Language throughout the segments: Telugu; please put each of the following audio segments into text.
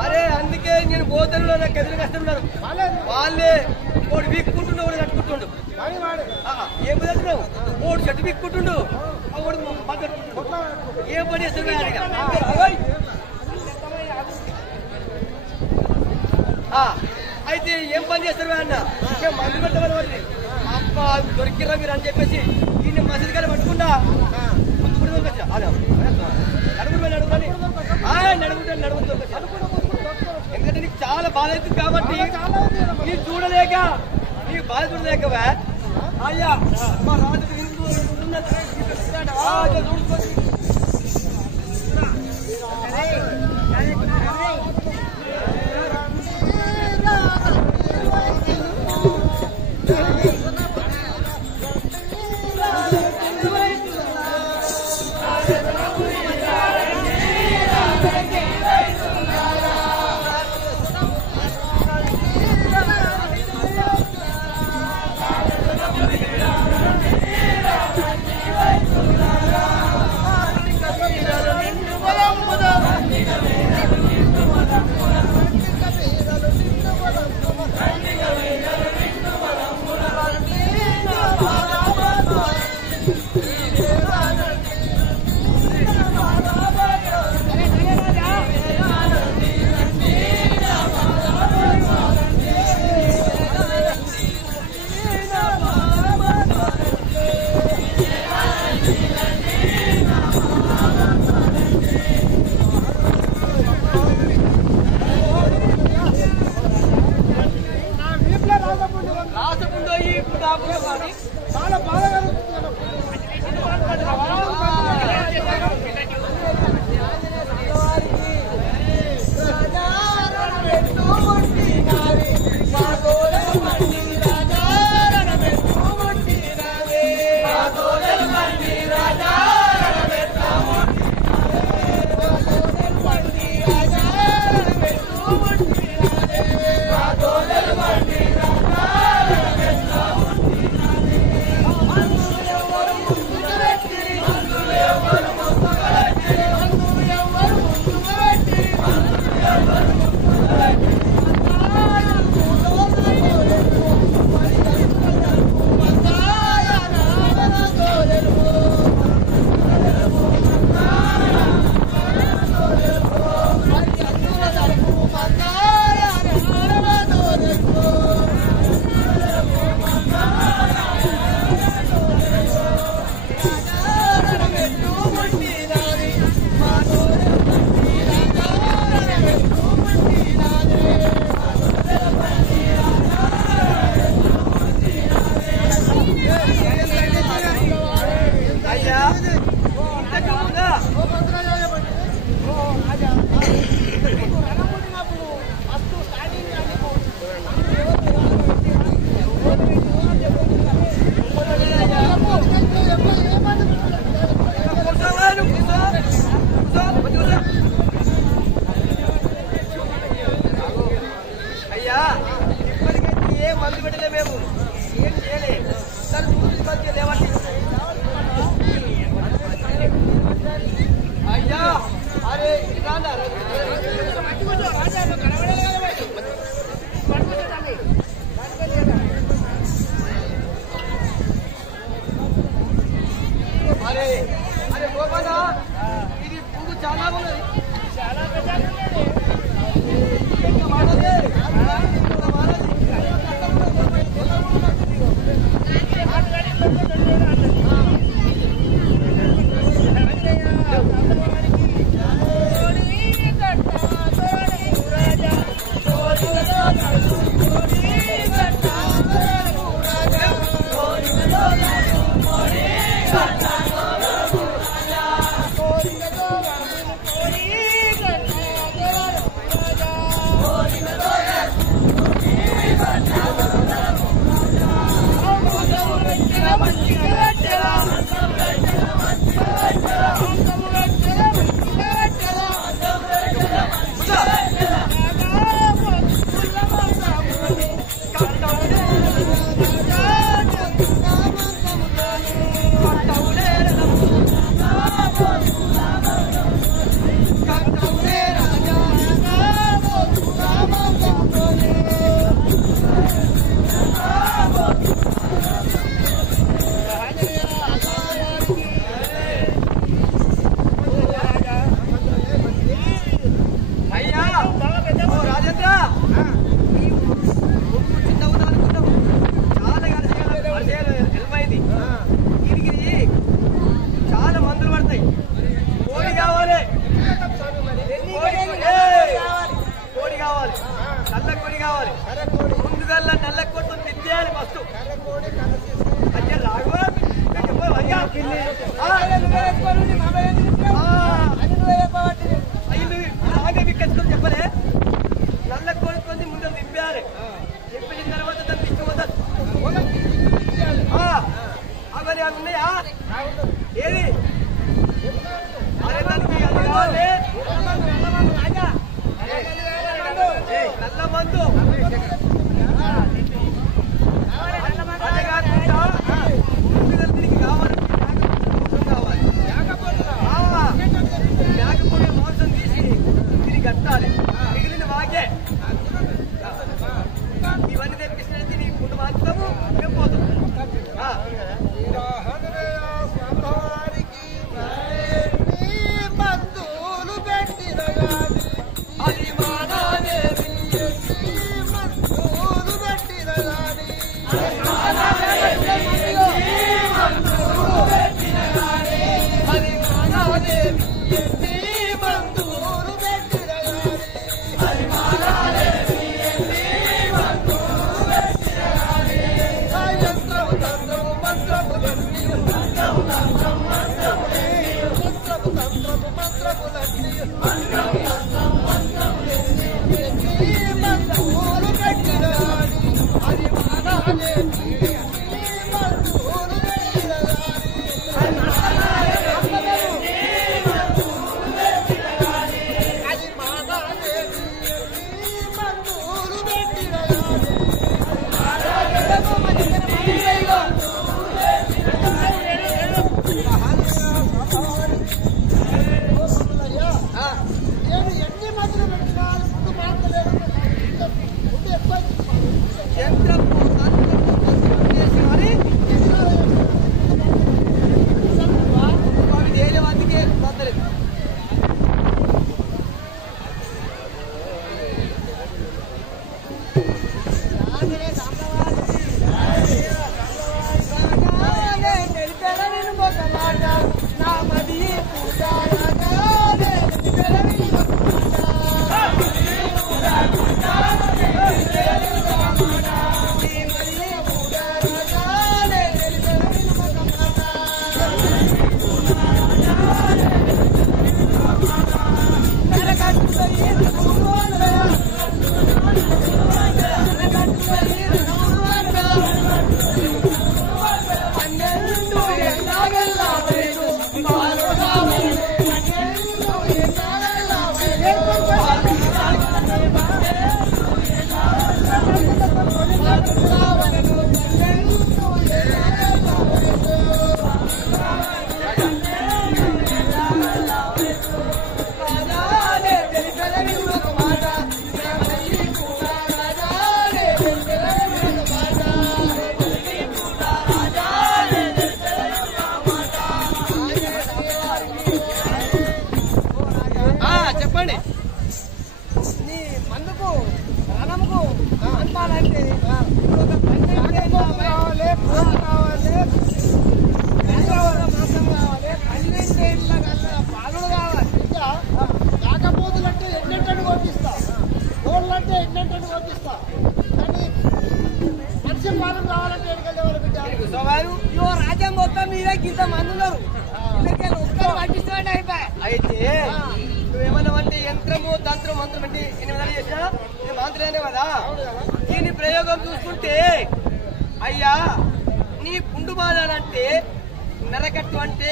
అరే అందుకే నేను గోతరులో నాకు ఎదురు కష్టం వాళ్ళే ఓడి వీక్కుంటుండు ఓడి కట్టుకుంటుండు ఏం కుదరుతున్నావు ఓడి చెట్టు వీక్కుంటుండు ఏం పని చేస్తున్నాడు అయితే ఏం పని చేస్తారు అన్న మేము మందు పెట్టమని వాళ్ళు అప్ప దొరికిరా మీరు అని చెప్పేసి దీన్ని మసీదు గారు పట్టుకున్నా ఎందుకంటే నీకు చాలా బాధ అవుతుంది కాబట్టి నీ చూడలేక నీ బాధ చూడలేకవా అయ్యా మా రాజు బాగున్నది చాలా పెద్ద చెప్పలే నల్ల కోడుకొని ముందు దింపారు చెప్పిన తర్వాత దాన్ని తీసుకుపోతారు అవన్నీ ఉన్నాయా ఏది అరే దానికి అది కావాలి నల్ల మందు అదే కాకుండా ముందుగా దీనికి కావాలి లేకపోతే మాంసం తీసి దీనికి కట్టాలి మిగిలిన వాగే ఇవన్నీ తెప్పిస్తే నీ ఫుడ్ మాత్రము మేము పోతాం నీ మందుకు రణముకు అంటాలంటే ఒక 12 కావాలి, పూలు కావాలి, మాసం కావాలి, 12 ఏళ్ళ పాలు కావాలి. ఇంకా కాకపోతులంటే ఎన్నెంటని కోపిస్తా, కోళ్ళంటే ఎన్నెంటని కోపిస్తా, కానీ మనిషి పాలన కావాలంటే ఎన్నికలు బిడ్డ. ఇవో రాజ్యం మొత్తం మీరే ఇంత మంది ఉన్నారు, ఒక్కరు పట్టిస్తామంటే అయిపోయి. అయితే నువ్వేమన్నావంటే యంత్రము తంత్రం మంత్రం అంటే 8 చేసినా ఇది మాంత్రమే కదా. దీని ప్రయోగం చూసుకుంటే అయ్యా నీ పుండు బాధాలంటే నరకట్టు అంటే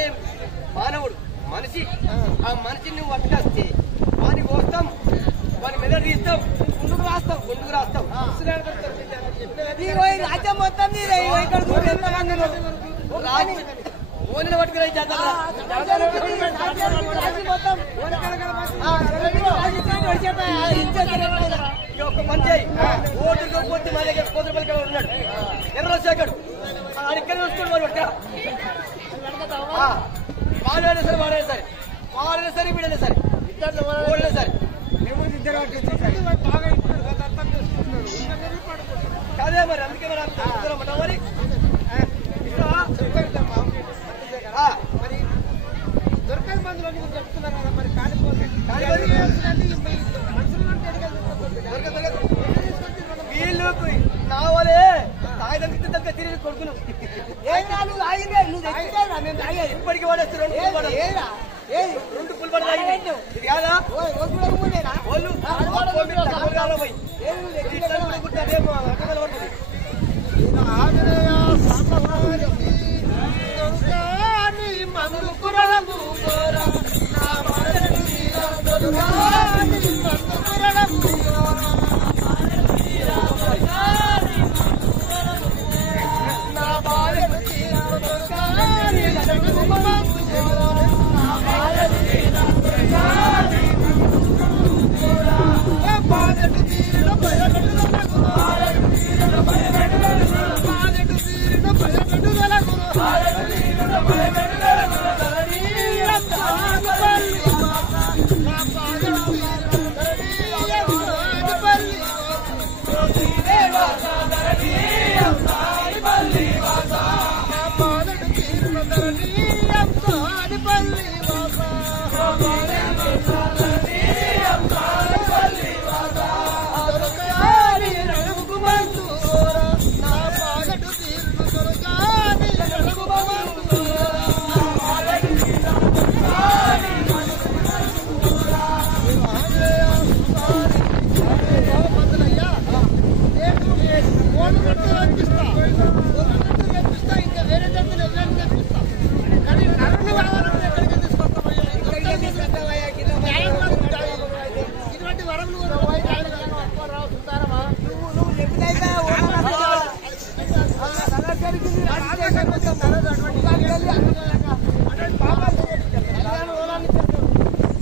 మానవుడు మనిషి, ఆ మనిషిని నువ్వు పట్టుకొస్తే వాని కోస్తాం, వాని మెదడు తీస్తాం, గుండుకు రాస్తాం. రాజ్యం మొత్తం ఓనిని పట్టుకుని ఒక మంచి ఓటుగా పోతే మా దగ్గర 100 రూపాయలు ఉన్నాడు ఎర్రశేఖడు ఇక్కడ చూసుకోండి వాడు పట్టుక వాడైనా సరే వాడైనా సరే వీడైనా సరే ఓడైనా సరే కాదే మరి అందుకే మరి అంత మరి దొరకని మందులో చెప్తున్నారు కదా మరి కాలిపోతే వీళ్ళు నా వాళ్ళే తాగడానికి దగ్గర తిరిగి కొడుకును ఇప్పటికి వాడేస్తారు 2 పుల్ పడ ఇది కాదా వాళ్ళు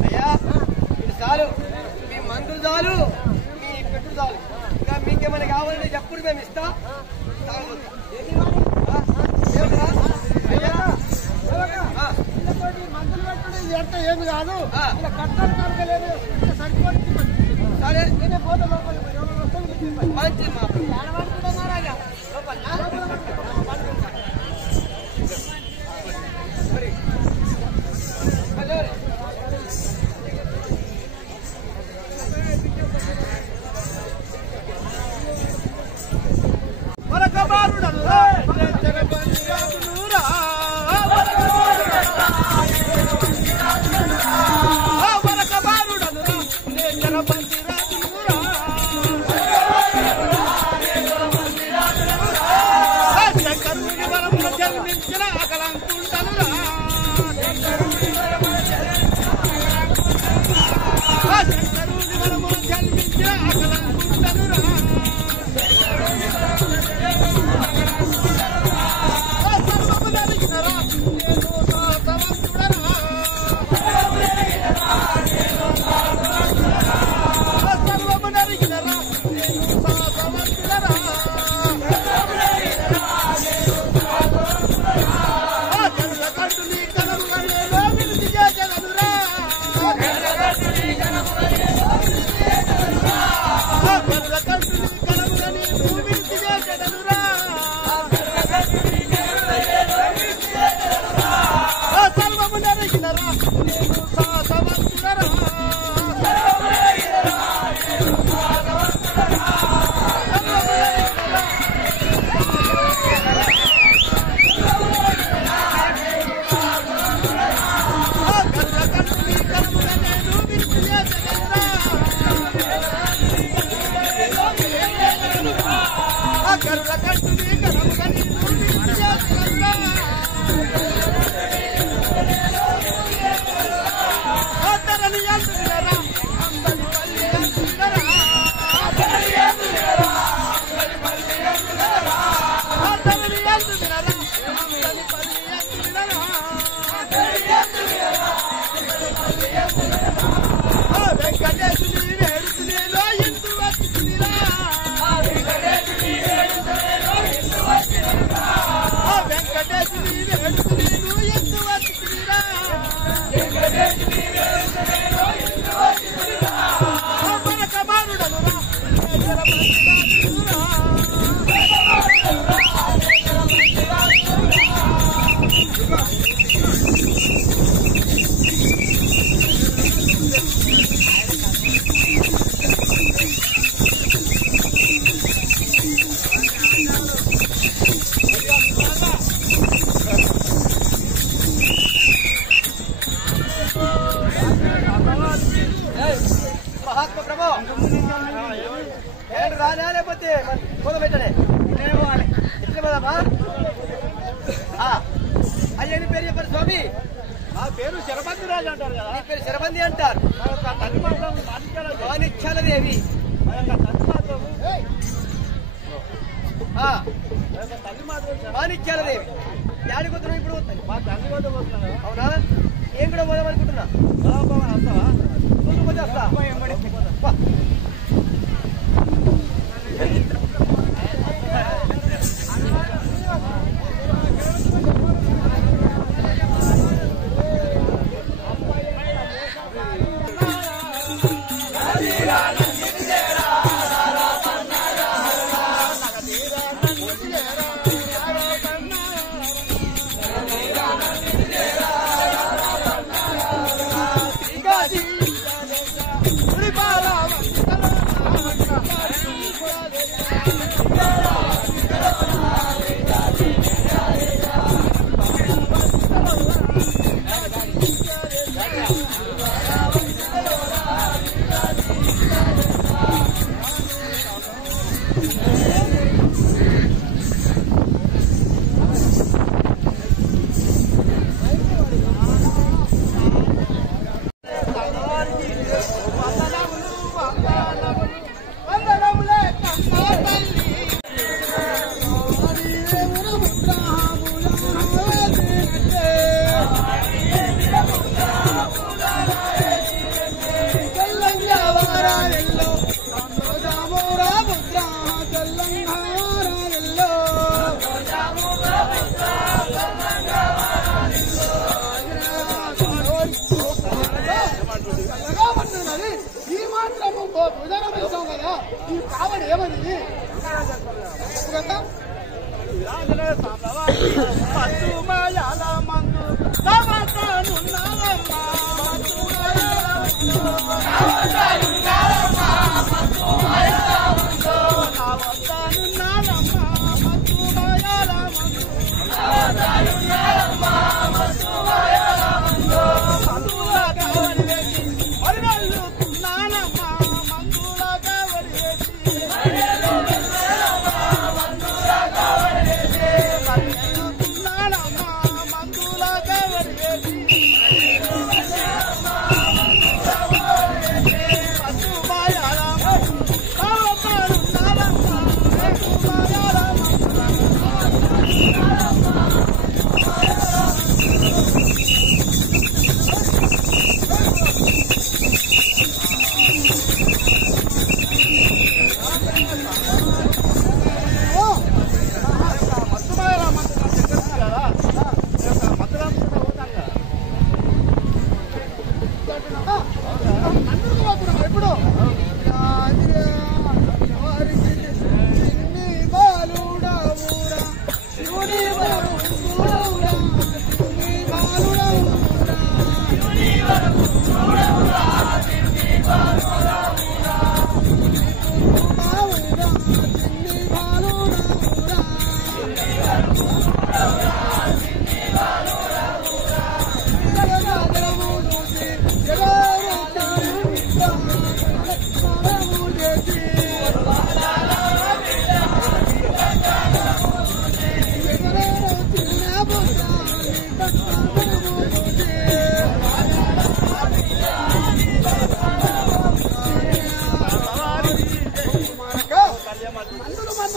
అయ్యా ఇది చాలు, మీ మందులు చాలు, మీ పెట్టు చాలు. ఇంకా మీకేమైనా కావాలంటే ఎప్పుడు మేము ఇస్తా. మందులు పెట్టడం ఇది అంటే ఏమి కాదు, కట్టాలి కనుకలేదు సరిపోయి సరే నేనే పోతే లోపలికి మంచిది మా పంచి రానా లేకపోతే పోదాం ఎట్లనే ఎట్లా పోదామా? అయ్యా నీ పేరు చెప్పారు స్వామి? నా పేరు శరబంది రాజు అంటారు కదా. నీ పేరు శరబంది అంటారు. మాణిక్యాలదేవి మాణిక్యాలదేవి యాడికి పోతున్నావు ఇప్పుడు? మా తండ్రి వద్ద పోతున్నాను. అవునా? ఏం కూడా పోదాం అనుకుంటున్నా. పోతే వస్తా. ఈ కావడి ఏమని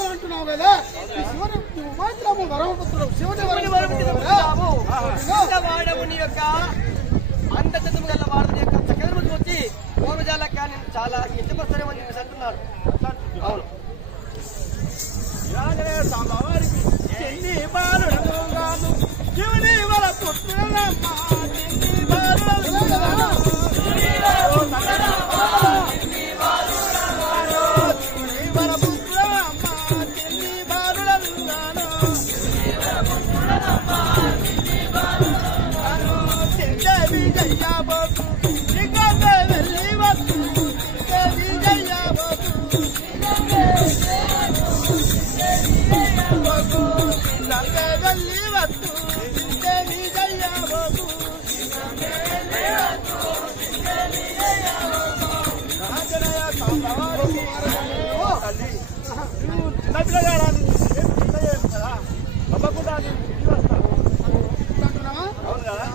అంటున్నావు కదా శివుని మాత్రము వరమపుత్రుడు శివుని వాడవు నీ యొక్క అంతము గల వాడని యొక్క చక్రము చూసి పూర్వజాల కానీ చాలా ఇష్టపడతారేమని చెప్పేసి అంటున్నాడు. అవును శివుని వర జయ చిన్నపిల్లగా కదా తప్పకుండా అంటున్నావా? అవును కదా.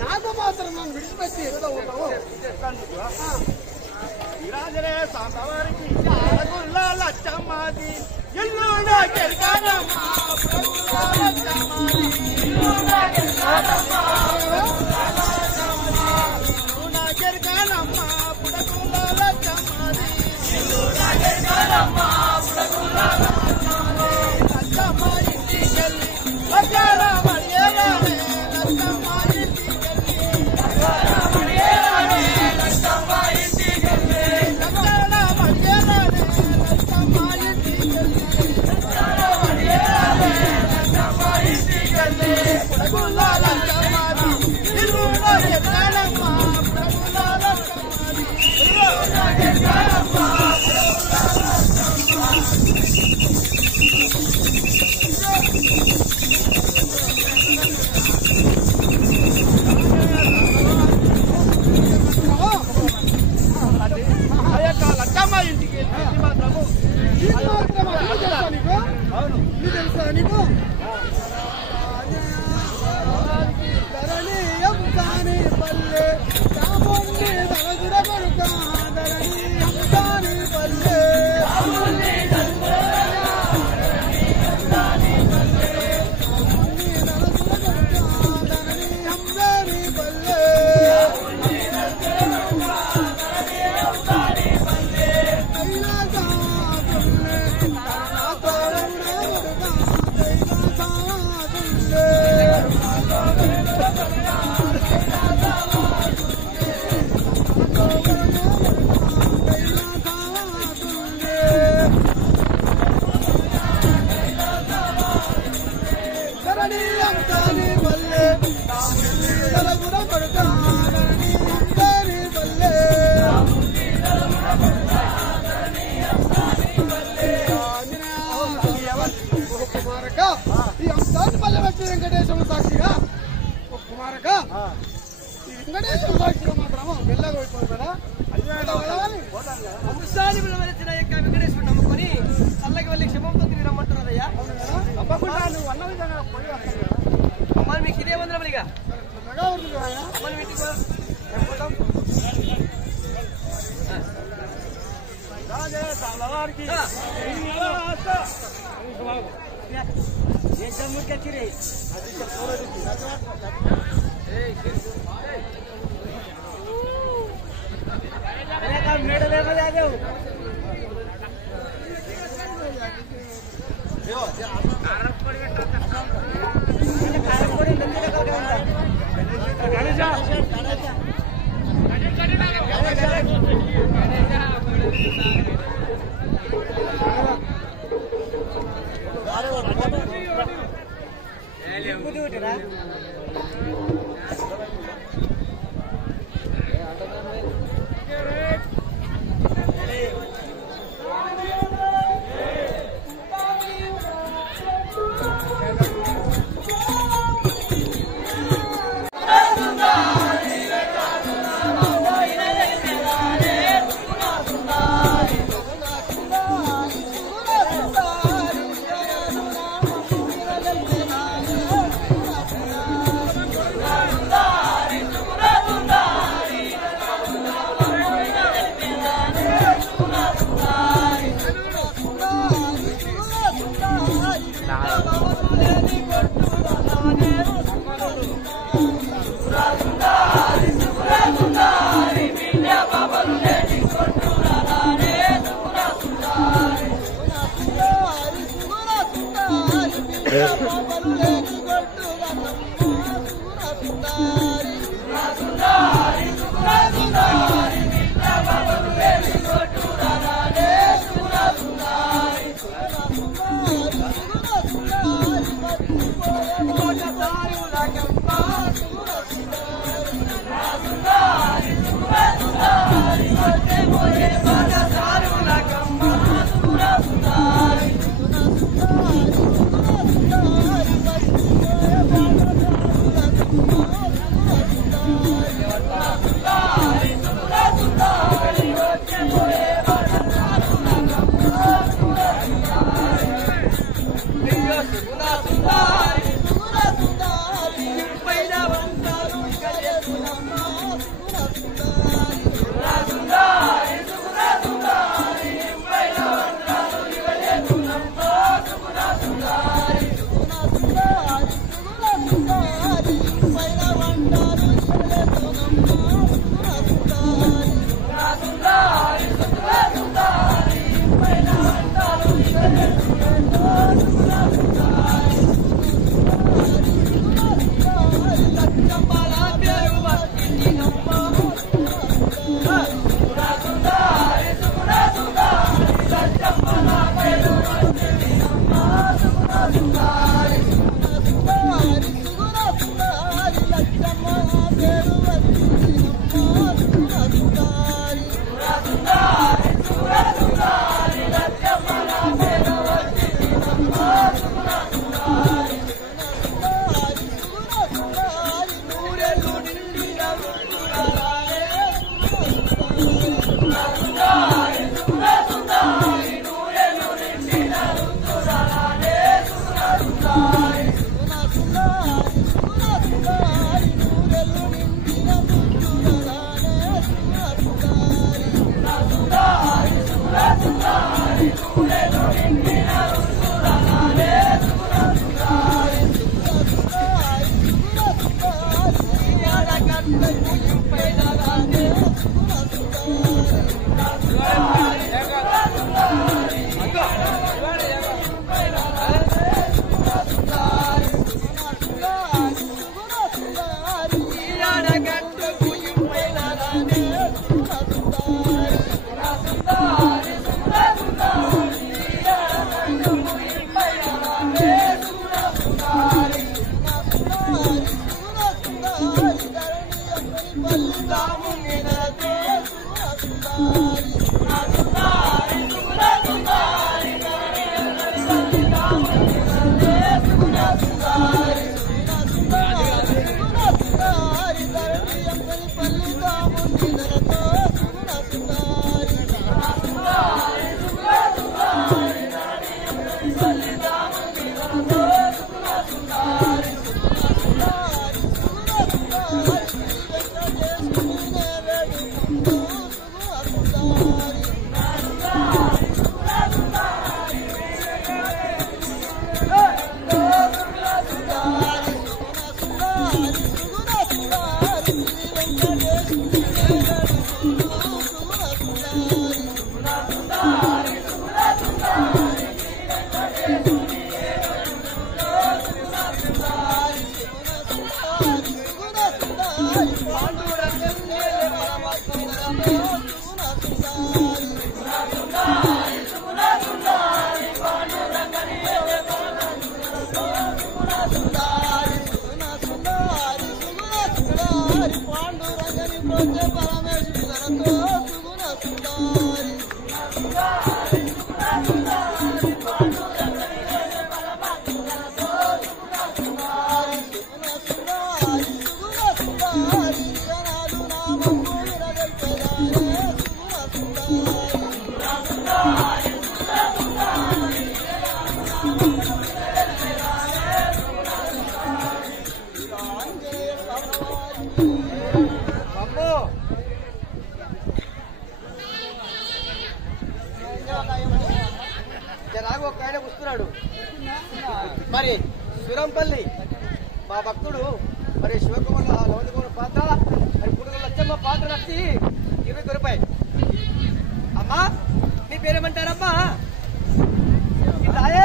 నాకు మాత్రం నన్ను విడిచిపెట్టి ఎక్కడ పోతావు? రాజరే సాంతవారికి లచ్చమ్మాది ఇల్లు వెంకటేశ్వర సాక్షిగా కుమారక వెంకటేశ్వర సాక్షిగా మాత్రము వెళ్ళగొట్టుకోదు కదా. అంశాన్ని విలువరించిన యొక్క వెంకటేశ్వరుడు నమ్ముకొని చల్లకి వెళ్ళి క్షమంతో తిరిగి రమ్మంటున్నారయ్యా. తప్పకుండా నువ్వు అన్న విధంగా పోయి వస్తాను కదా. అమ్మాయి మీకు ఇదే వందరం ఇక అమ్మాయి ఇంటికి మరి సురంపల్లి మా భక్తుడు మరి శివకుమార్ లవణకుమార్ పాత్ర మరి పుడుగు లచ్చమ్మ పాత్ర వచ్చి 20 రూపాయలు. అమ్మా మీ పేరేమంటారమ్మా? ఇట్లాయే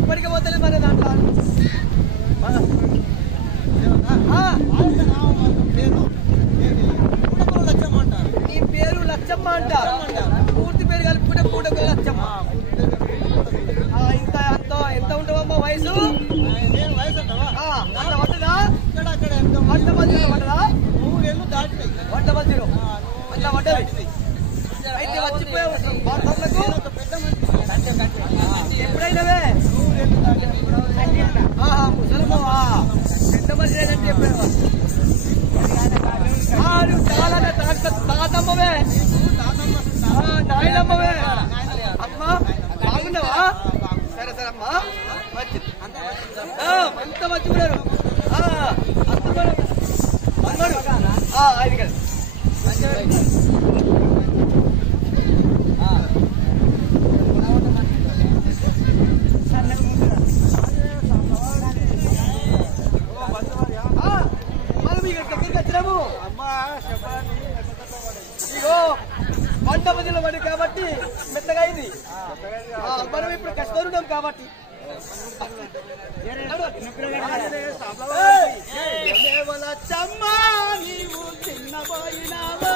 ఇప్పటికే పోతలే మరి దాంట్లో నీ పేరు లచ్చమ్మ అంటారు. పూర్తి పేరు కలుపుకుంటే పూటకు లచ్చమ్మ. ఇంత ఎంత ఉంటావమ్మా వయసు? అంత పడ్డదా? వంట మధ్యలో పడ్డదా? 3 ఏళ్ళు దాటినాయి. వంట మధ్యలో అట్లా పడ్డది. అయితే వచ్చిపోయావు బాత్రూంలకు ఎప్పుడైనావే? ముసలమ్మవా? పెద్ద మనిషి అంటే చెప్పావా? నువ్వు చాలా తాతమ్మవే, నాయనమ్మవే. అమ్మా బాగున్నావా? సరే సరే అమ్మా, మంచిది. అంత మంచిగున్నారు. అది కదా ఇగో వంట మధ్యలో పడి కాబట్టి మెత్తగా అయింది. మనం ఇప్పుడు కష్టపడున్నాం కాబట్టి లచ్చమ్మా నీవు చిన్నపోయినావా?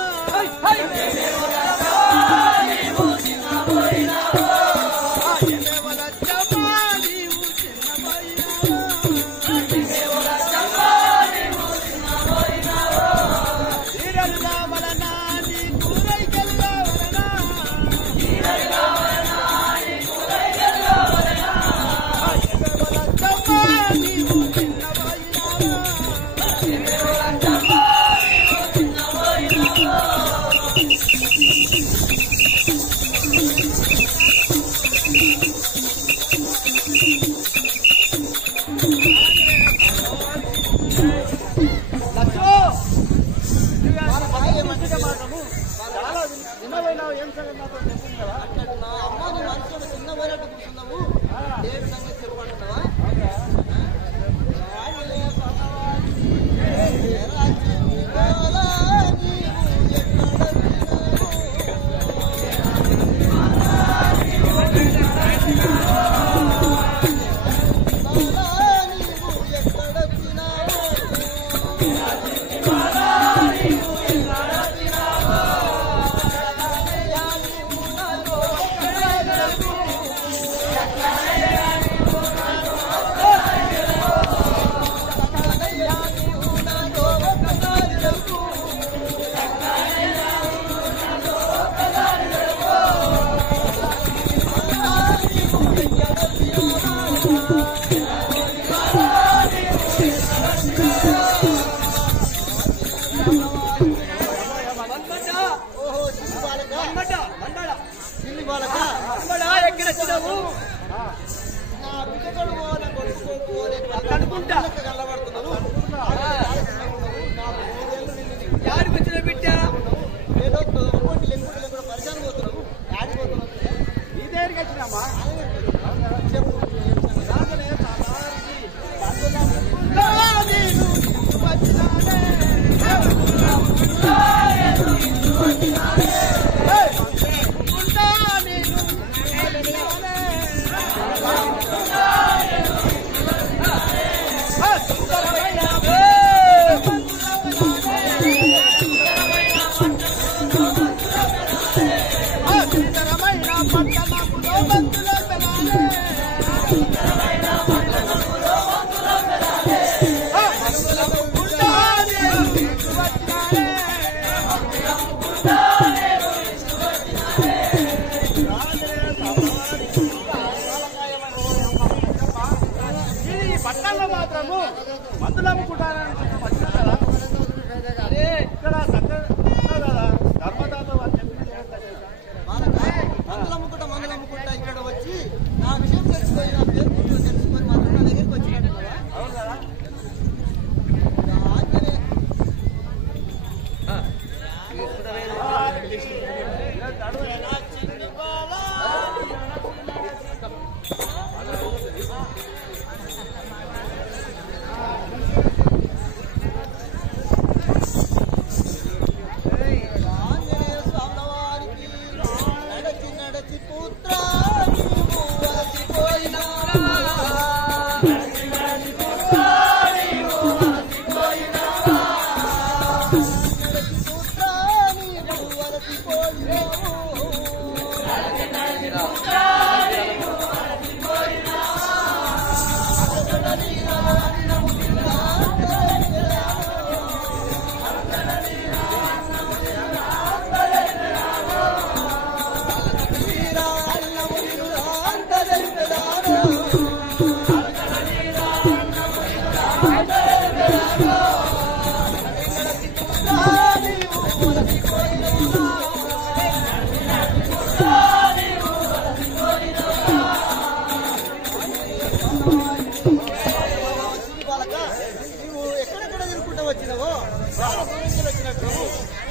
వచ్చినావు చాలా దూరం నుంచి వచ్చినట్టు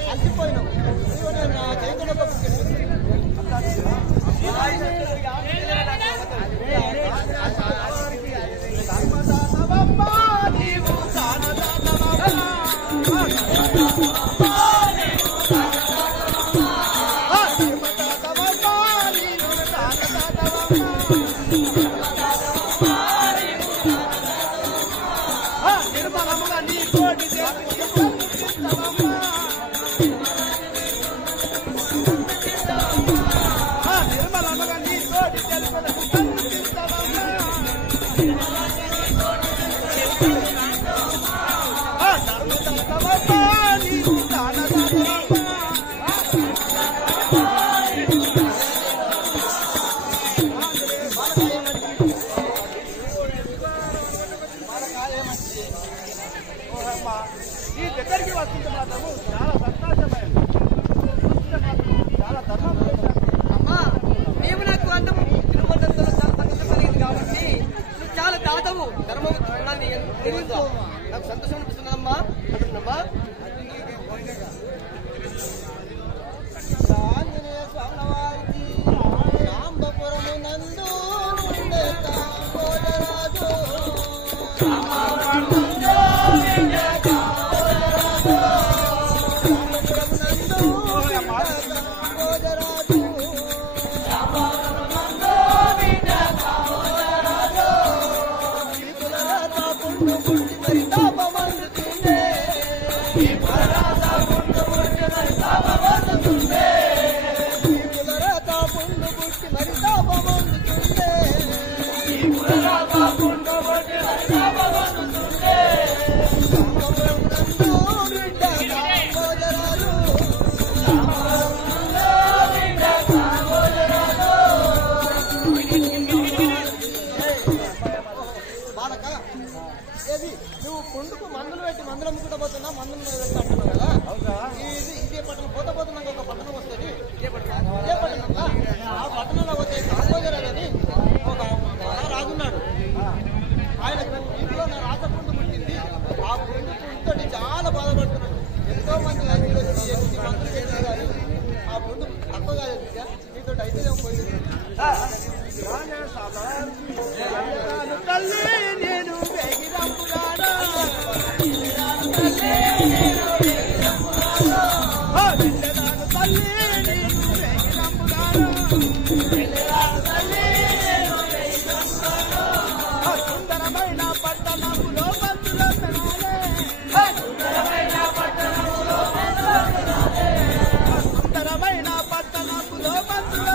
అలసిపోయినావు నా చైతన్య ఈ దగ్గరికి వస్తుంది మాత్రము చాలా సంతోషమైంది. చాలా ధర్మం. అమ్మా నీవు నాకు అందము తిరుమలంలో చాలా సంతోషం కలిగింది కాబట్టి నువ్వు చాలా దాతవు ధర్మం నాకు సంతోషం అనిపిస్తున్నదమ్మా అంటున్నమ్మా. ఆంజనేయ స్వామి వారికి రాంబపురము నందు ఉండే కాంబోజరాజు నువ్వు కొండుకు మందులు పెట్టి మందులు అమ్ముకుంటా పోతున్నా మందులు పెట్టి అంటున్నావు కదా ఇదే పట్టణం పోతా పోతున్నాక ఒక పట్టణం వస్తుంది ఇదే పట్టణం ఆ పట్టణంలో వచ్చే కాంబోజరాజు అని ఒక రాజున్నాడు. ఆయన ఇంట్లో నా రాజపుండు పుట్టింది. ఆ పుండు పుండుతోటి చాలా బాధపడుతున్నాడు. ఎంతో మంది రైతులు వచ్చి ఎన్ని మందులు చేసినా కానీ ఆ పుండు తక్కువగా మీతో అయితే పోయింది. తల్లి నేను సుందరమైన పట్టణములో బంధుల సుందరమైన పట్టణములో బంధుల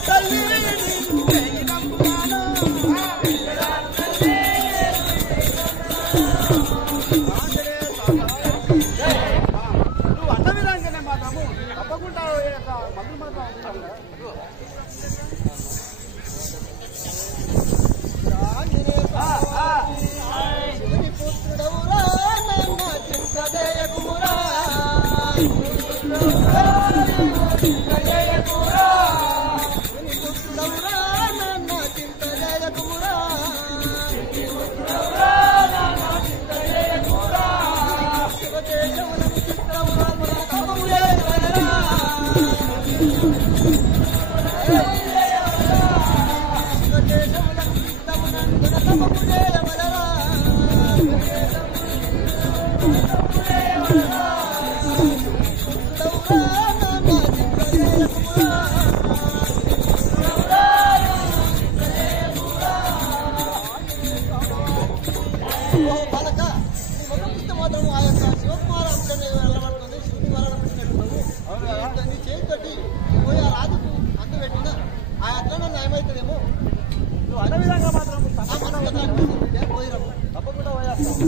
తల్లి నువ్వు అన్న విధంగానే మాత్రము తప్పకుండా మందులు మాత్రం శివుని పుత్రుడవురా నన్న చింతదేయకురా శివుని పుత్రుడవురా నన్న చింతదేయకురా శివదేశమున చిత్రమున మన తపములే వనరా శివదేశమున చిత్రమున మన తపములే వనరా మాత్రం ఆ యొక్క శివకుమార అంశాన్ని వెళ్ళబడుతుంది. శివుని వరాలు పెట్టినట్టు నీ చేతితోటి పోయి ఆ రాజుకు అందు పెట్టిన ఆ అట్లా న్యాయమవుతుందేమో. నువ్వు అన్న విధంగా మాత్రం పోయిరాము తప్పకుండా పోయేస్తాం.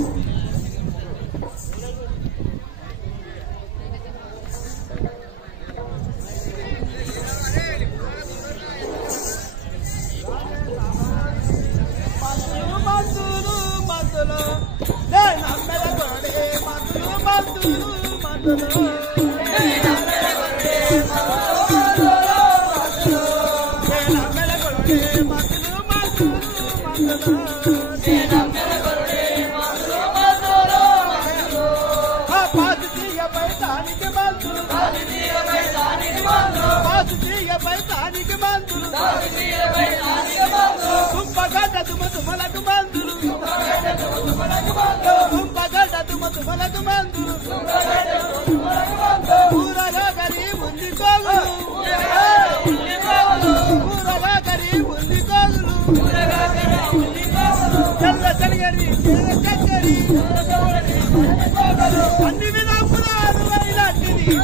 మందులు అన్ని విధాపురాలు అయినట్టిది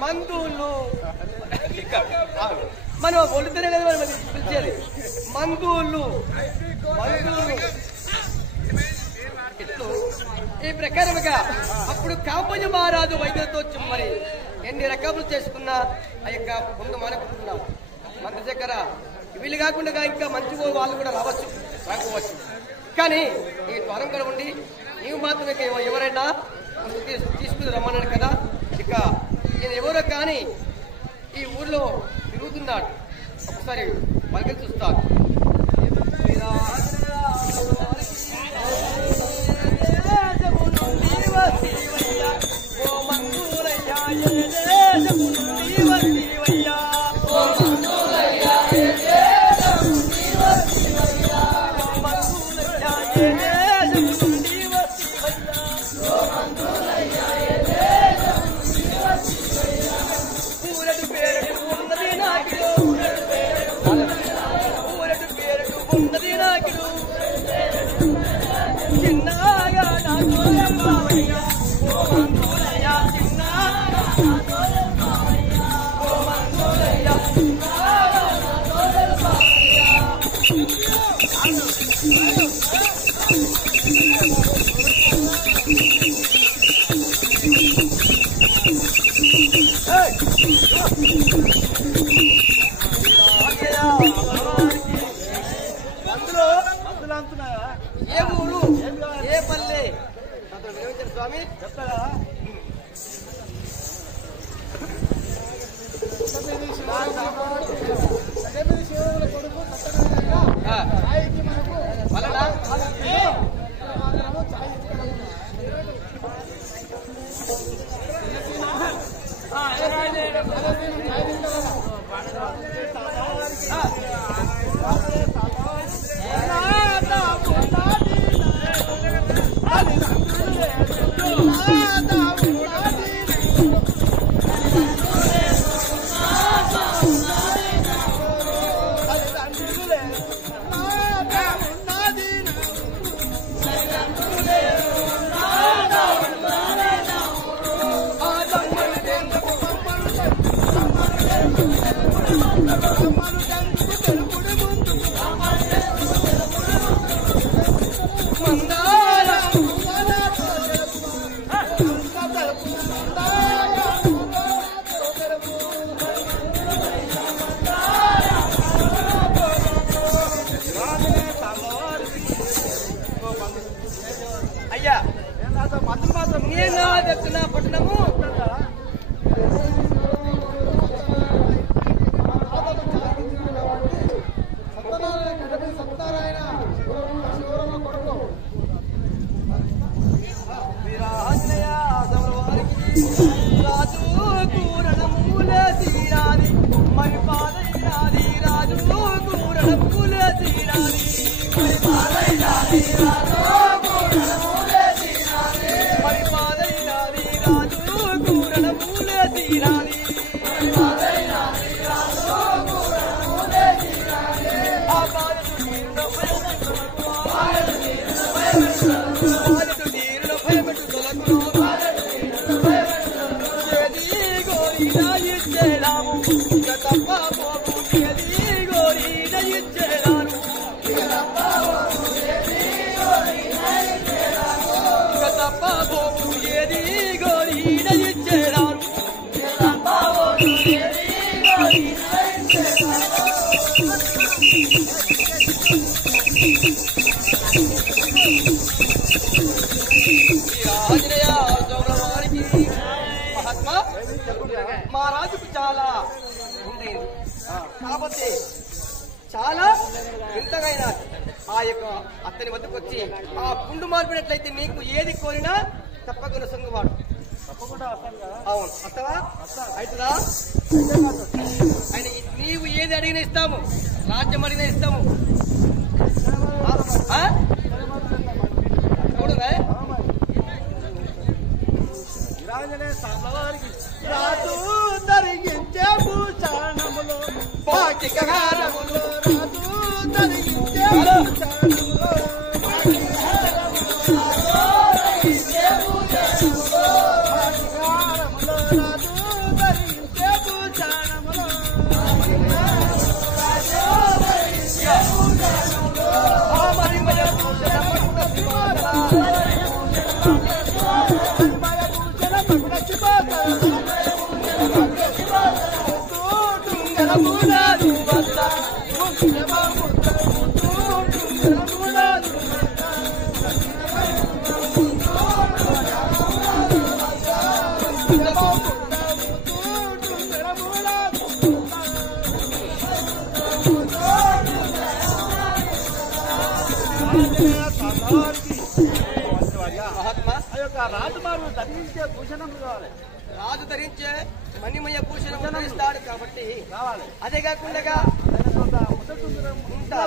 మందులు మనం ఒడితేనే కదా మనం పిలిచేది మందులు ఈ ప్రకారముగా అప్పుడు కాంపజ మహారాజు వైద్యులతో మరి ఎన్ని రకాలు చేసుకున్నా ఆ యొక్క ముందు మానుకుంటున్నాం మంత్రి దగ్గర వీళ్ళు కాకుండా ఇంకా మంచి వాళ్ళు కూడా రాకపోవచ్చు కానీ ఈ ద్వారం కూడా ఉండి నీవు మాత్రమే ఎవరైనా తీసుకుని రమ్మన్నాడు కదా ఇక ఈయన ఎవరో కానీ ఈ ఊర్లో తిరుగుతున్నాడు ఒకసారి పలికి చూస్తాడు ఏ ఊరు ఏ పల్లె స్వామి చెప్తారా నేను చెప్తున్నా పట్టణము రాజు కూరణమూల తీరాది మరి పాదైరాది రాజు కూరణమూల తీరాది మరి పాదైరాది రాజు కూరణమూల తీరాది మరి పాదైరాది రాజు కూరణమూల తీరాది మరి పాదైరాది రాజు కూరణమూల తీరాది ఆ బాలుడు తీరున భయపెట్టు తొలగును మా రాజుకు చాలా ఉండేది కాబట్టి చాలా వింతగా ఆ యొక్క అతని వద్దకు వచ్చి ఆ పుండు మార్పినట్లయితే నీకు ఏది కోరినా తప్పకుండా సొంగవాడు అవును వస్తావా అవుతుందా ఆయన నీవు ఏది అడిగినా ఇస్తాము రాజ్యం అడిగినా ఇస్తాము చూడగా రాజు ధరించే భూషణములో పాకికారములో రాజు ధరించే భూషణములో రాజుమారు ధరించే భూషణములు కావాలి రాజు ధరించే మణిమయ భూషణం ధరిస్తాడు కాబట్టి కావాలి అదే కాకుండా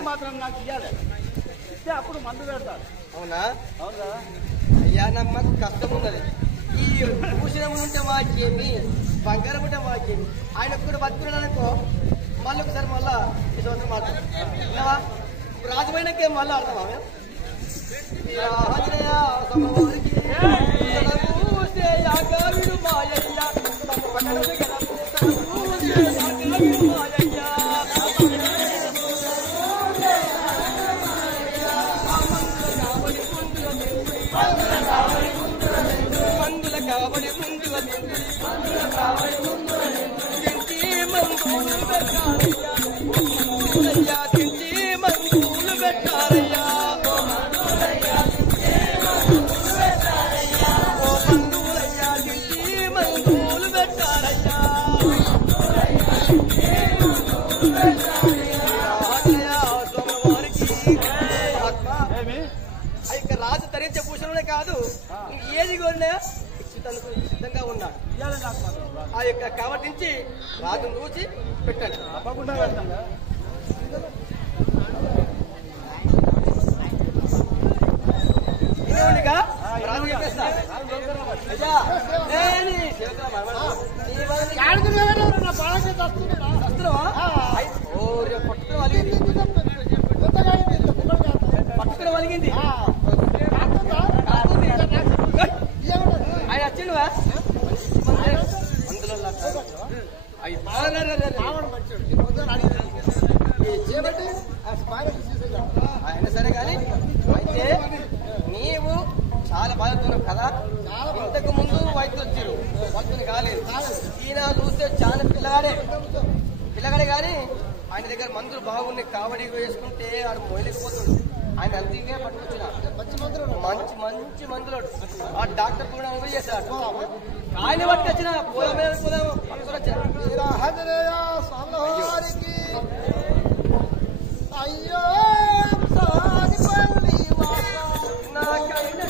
మాత్రం నాకు ఇవ్వాలి ఇస్తే అప్పుడు మందు పెడతారు అవునా అవునా అయ్యా నాకు కష్టం ఉన్నది ఈ భూషణం ఉంటే మాకేమి బంగారం ఉంటే మాకేమి ఆయన కూడా బతుకున్నాడనుకో మళ్ళీ ఒకసారి మళ్ళా ఈ సంవత్సరం ఆడతాం రాజుమైనకే మళ్ళీ ఆడతాం మందుల కాబడి మందులు పెట్టారయ్యా రాజు ధరించే భూషణమే కాదు ఏది కోరినా సిద్ధంగా ఉన్నాడు ఆ యొక్క కవర్టించి రాజును చూసి పెట్టండి తప్పకుండా వెళ్తాం రాజు చెప్పేస్తా పట్టుకుని వలిగింది ఆయన వచ్చిండువా ఆయన సరే కానీ అయితే నీవు చాలా బాధతున్నావు కదా ఇంతకు ముందు వైద్యులు వచ్చారు వైద్యులు కాలేదు ఈయన చూస్తే చాలా పిల్లగాడే కానీ ఆయన దగ్గర మందులు బాగున్నాయి కావడి వేసుకుంటే ఆడు మొయలేకపోతుంది ఆయన అంతగా పట్టుకొచ్చిన మంచి మందులు ఆ డాక్టర్ కూడా పోయి చేశాడు ఆయన పట్టుకొచ్చిన పొలం మీద పోదాము అయ్యో సాదిపల్లి వాసా నాకైనా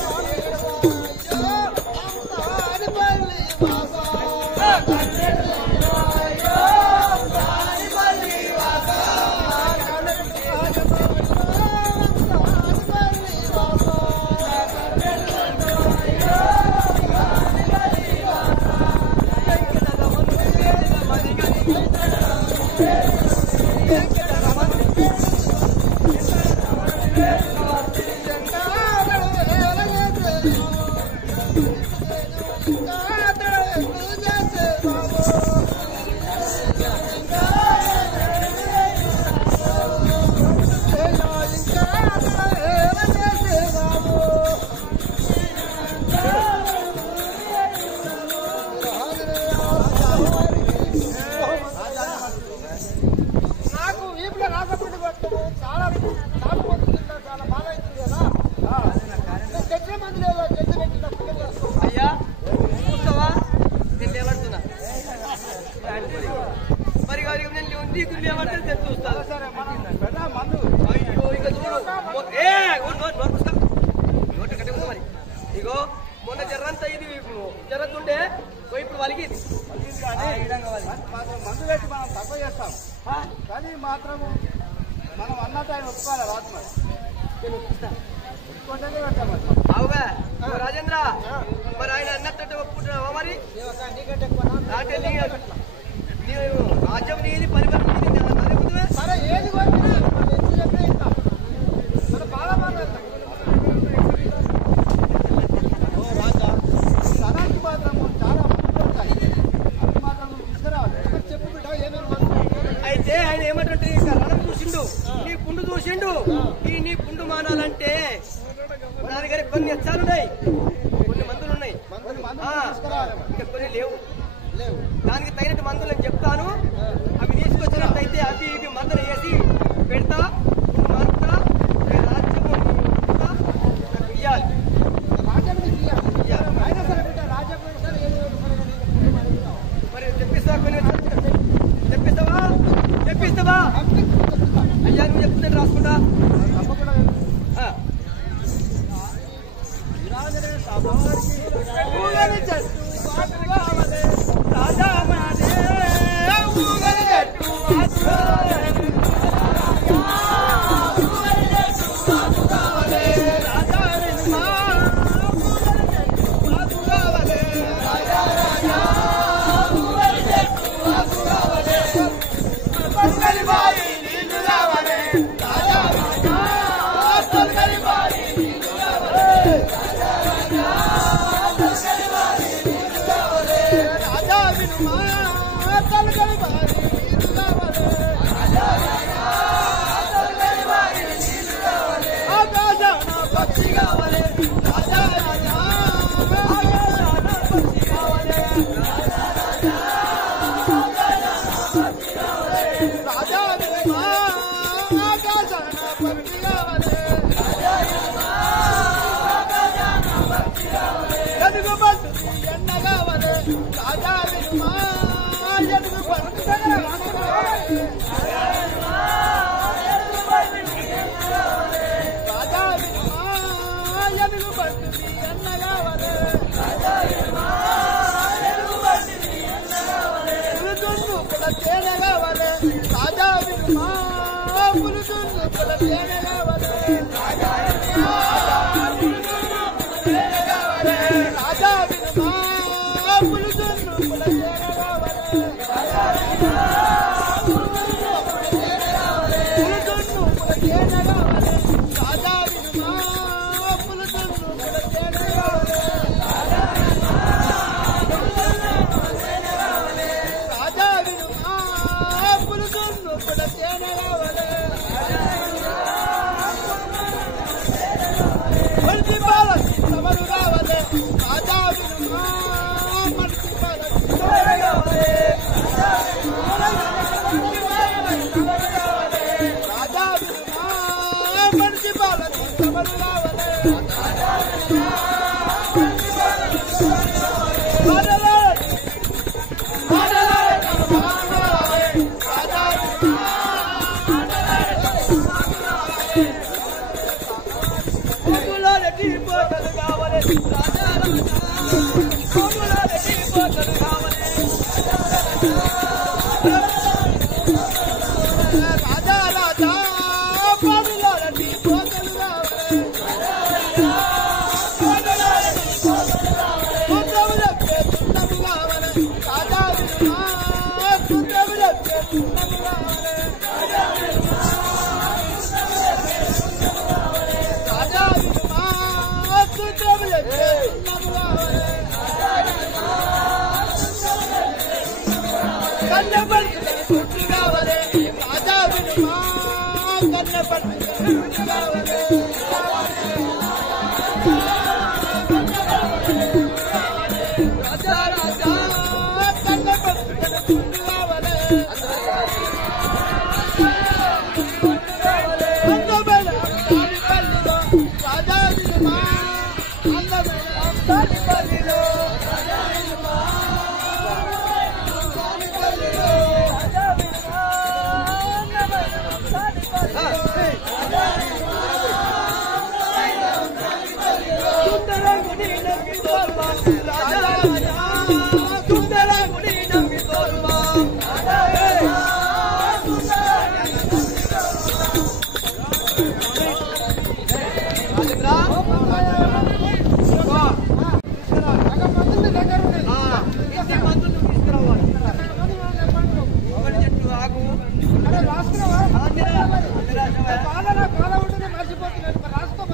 సాదిపల్లి వాసా ఇగో మొన్న జర్రంతా ఇది జరుగుతుంటే ఇప్పుడు వలిగింది మందు పెట్టి మనం తక్కువ చేస్తాం కానీ మాత్రం మనం అన్నట్టు ఆయన ఒప్పుకోవాలి రాత్రి ఒప్పుకుంటేనే పెట్టాం అవుగా రాజేంద్ర మరి ఆయన అన్నట్టు ఒప్పుకుంటున్నావా మరి రాజ్యం నీది పరిపాలన సరే ఏది చెప్పే ఇస్తాం మన బాగా మాట్లాడతాం సదానికి మాత్రం చాలా మాత్రం తీసుకురావాలి చెప్పు బిడ్డ ఏమేమి అయితే ఆయన ఏమంటే రణం చూసిండు నీ పుండు చూసిండు నీ పుండు మానాలంటే నా దగ్గర కొన్ని ఎచ్చాలున్నాయి కొన్ని మందులు ఉన్నాయి ఇంకా కొన్ని లేవు దానికి తగినట్టు మందులు నేను చెప్తాను అవి తీసుకొచ్చినట్లయితే అది ఇది మందులు వేసి పెడతా మారుతా రాజ్యం ఇయ్యాలి మరి తెప్పిస్తా కొన్ని తెప్పిస్తావా అయ్యా నువ్వు చెప్తుంటే రాసుకుంటా రాజా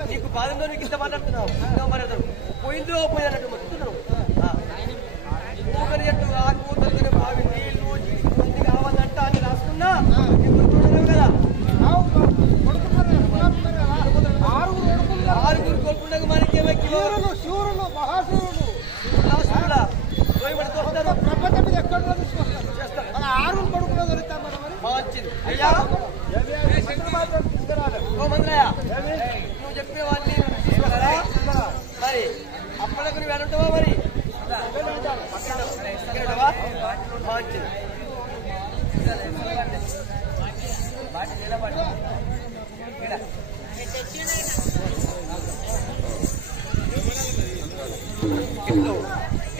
నీకు బాధంలో నీకు ఇంత మాట్లాడుతున్నావు పోయిందో పోయినట్టు మొత్తున్నావు చెట్టు ఆకు తొలగిన బావి నీళ్లు మంది కావాలంట అని రాసుకున్నా కదా ఆరుగురు కోరుకున్నాక మనకి శివురులు మహాశివులు ప్రపంచం మీద ఎక్కడ తీసుకొస్తారు మన ఆరుగురు కొడుకులో దొరుకుతాం మనం మంచిది అయ్యా ఓ మంత్రయ్య నువ్వు చెప్పిన వాళ్ళని తీసుకున్నారా మరి అప్పటికి నువ్వు ఎడుంటావా మరి మంచిది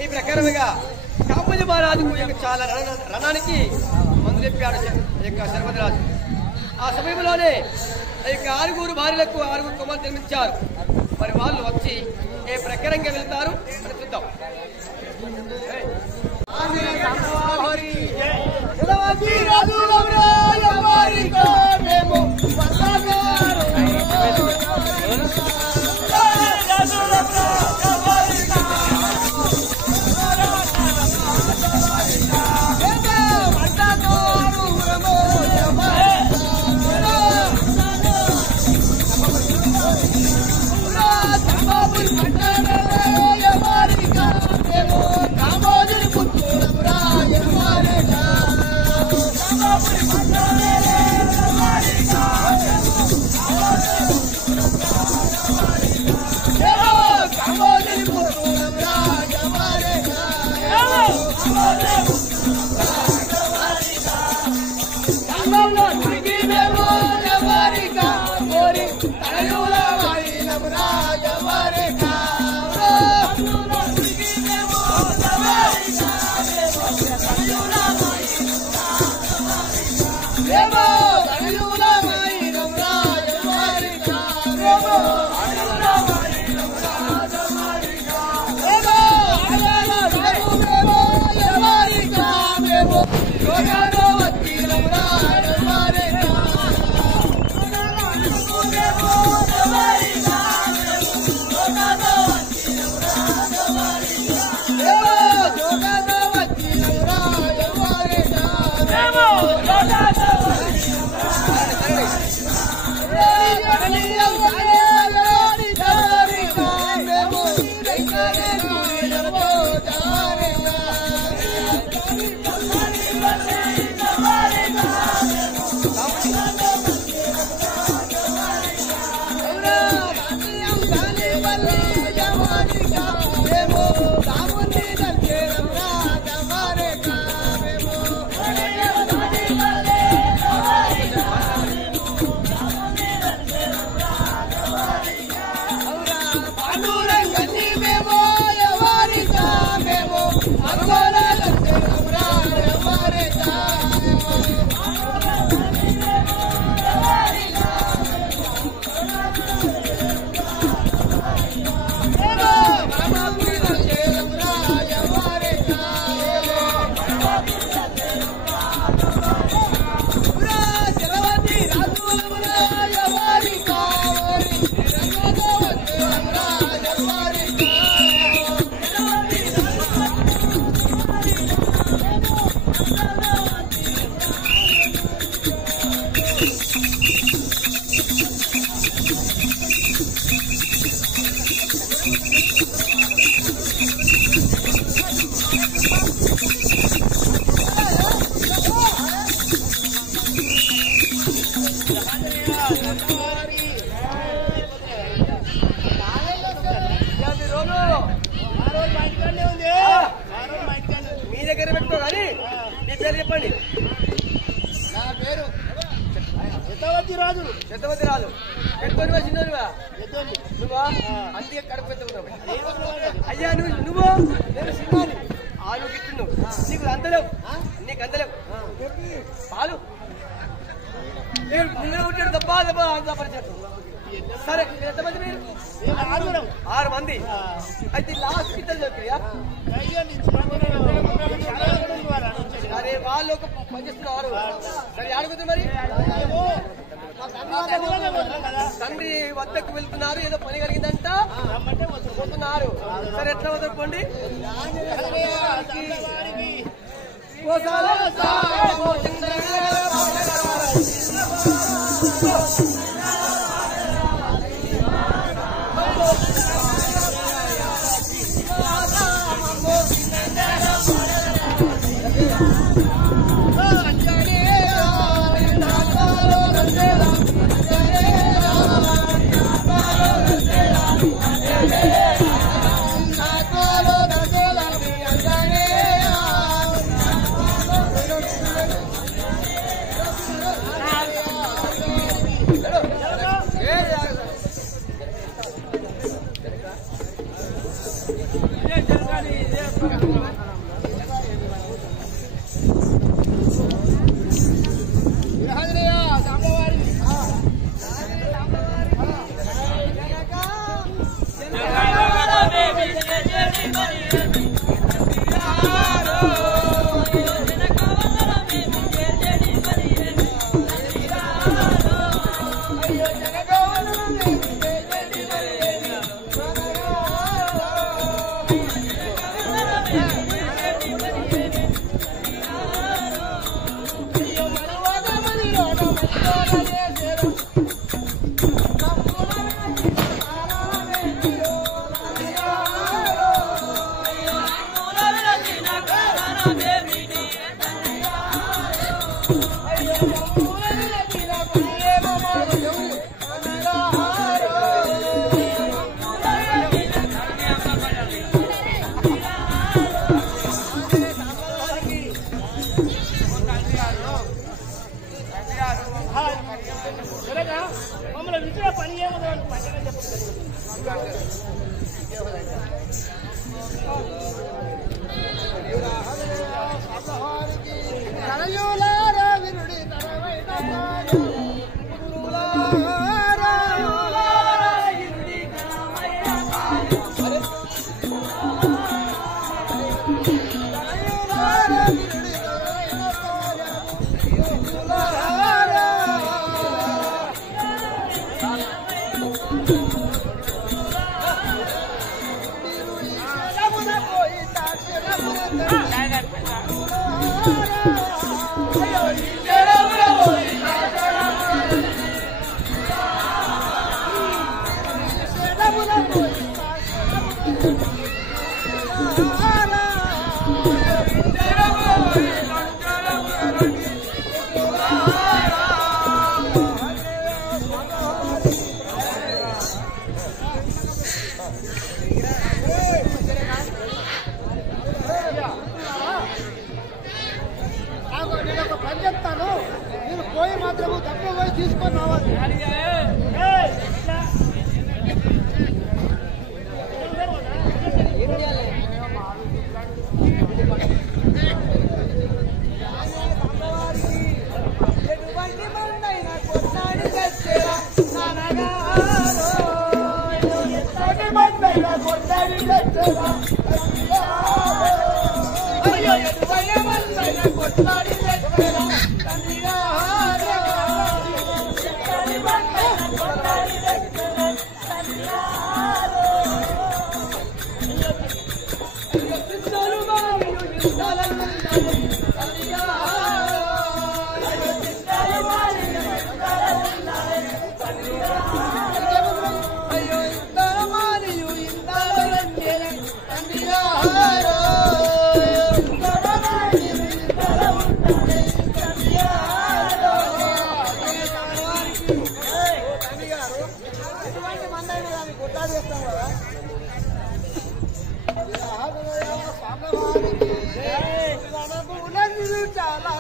ఈ ప్రకారముగా కాంబోజ మహారాజుకు చాలా రణానికి మందులెప్పాడు శర్మధరాజు. ఆ సమయంలోనే ఆరుగురు భార్యలకు ఆరుగురు కుమారు జన్మించారు. మరి వాళ్ళు వచ్చి ఏ ప్రకారంగా వెళ్తారు అని చూద్దాం. రాజులు శతవతి రాజు పెట్టుకొని వచ్చినవా ఎద్దోళ్ళు నువ్వా అందుకే కడుపు పెట్టుకున్నావు అయ్యా నువ్వు నేను సినిమాని ఆలు గిట్టున్నావు నీకు అందలేవు పాలు ముందు ఉంటాడు దబ్బా పరిచయం సరే ఎంతమంది మీరు 6 మంది అయితే లాస్ట్ ఇద్దరు చెప్పియా అరే వాళ్ళు ఒక పనిచేస్తున్నారు సరే ఆడుకుతుంది మరి తండ్రి వద్దకు వెళ్తున్నారు ఏదో పని కలిగిందంట పోతున్నారు సరే ఎట్లా వదలుకోండి మమ్మల్ని విజయ పని ఏమో పని తనయులారా వినుడి తరవైన నేను ఒక పని చెప్తాను మీరు పోయి మాత్రము తక్కువ పోయి తీసుకొని రావాలి చాలా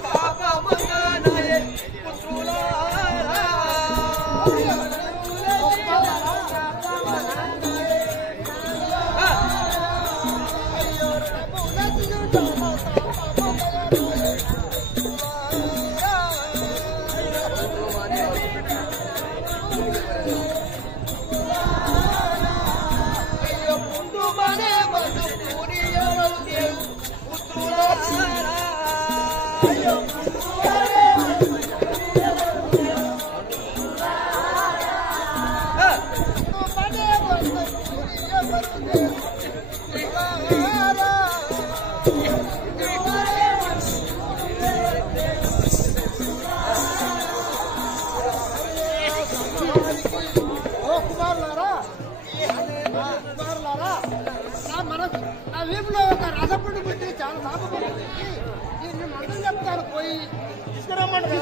నా వీపులో ఒక రసపుడు పెట్టి చాలా తాపపడుతుంది. నేను మందులు చెప్తాను, పోయి తీసుకురమ్మంటే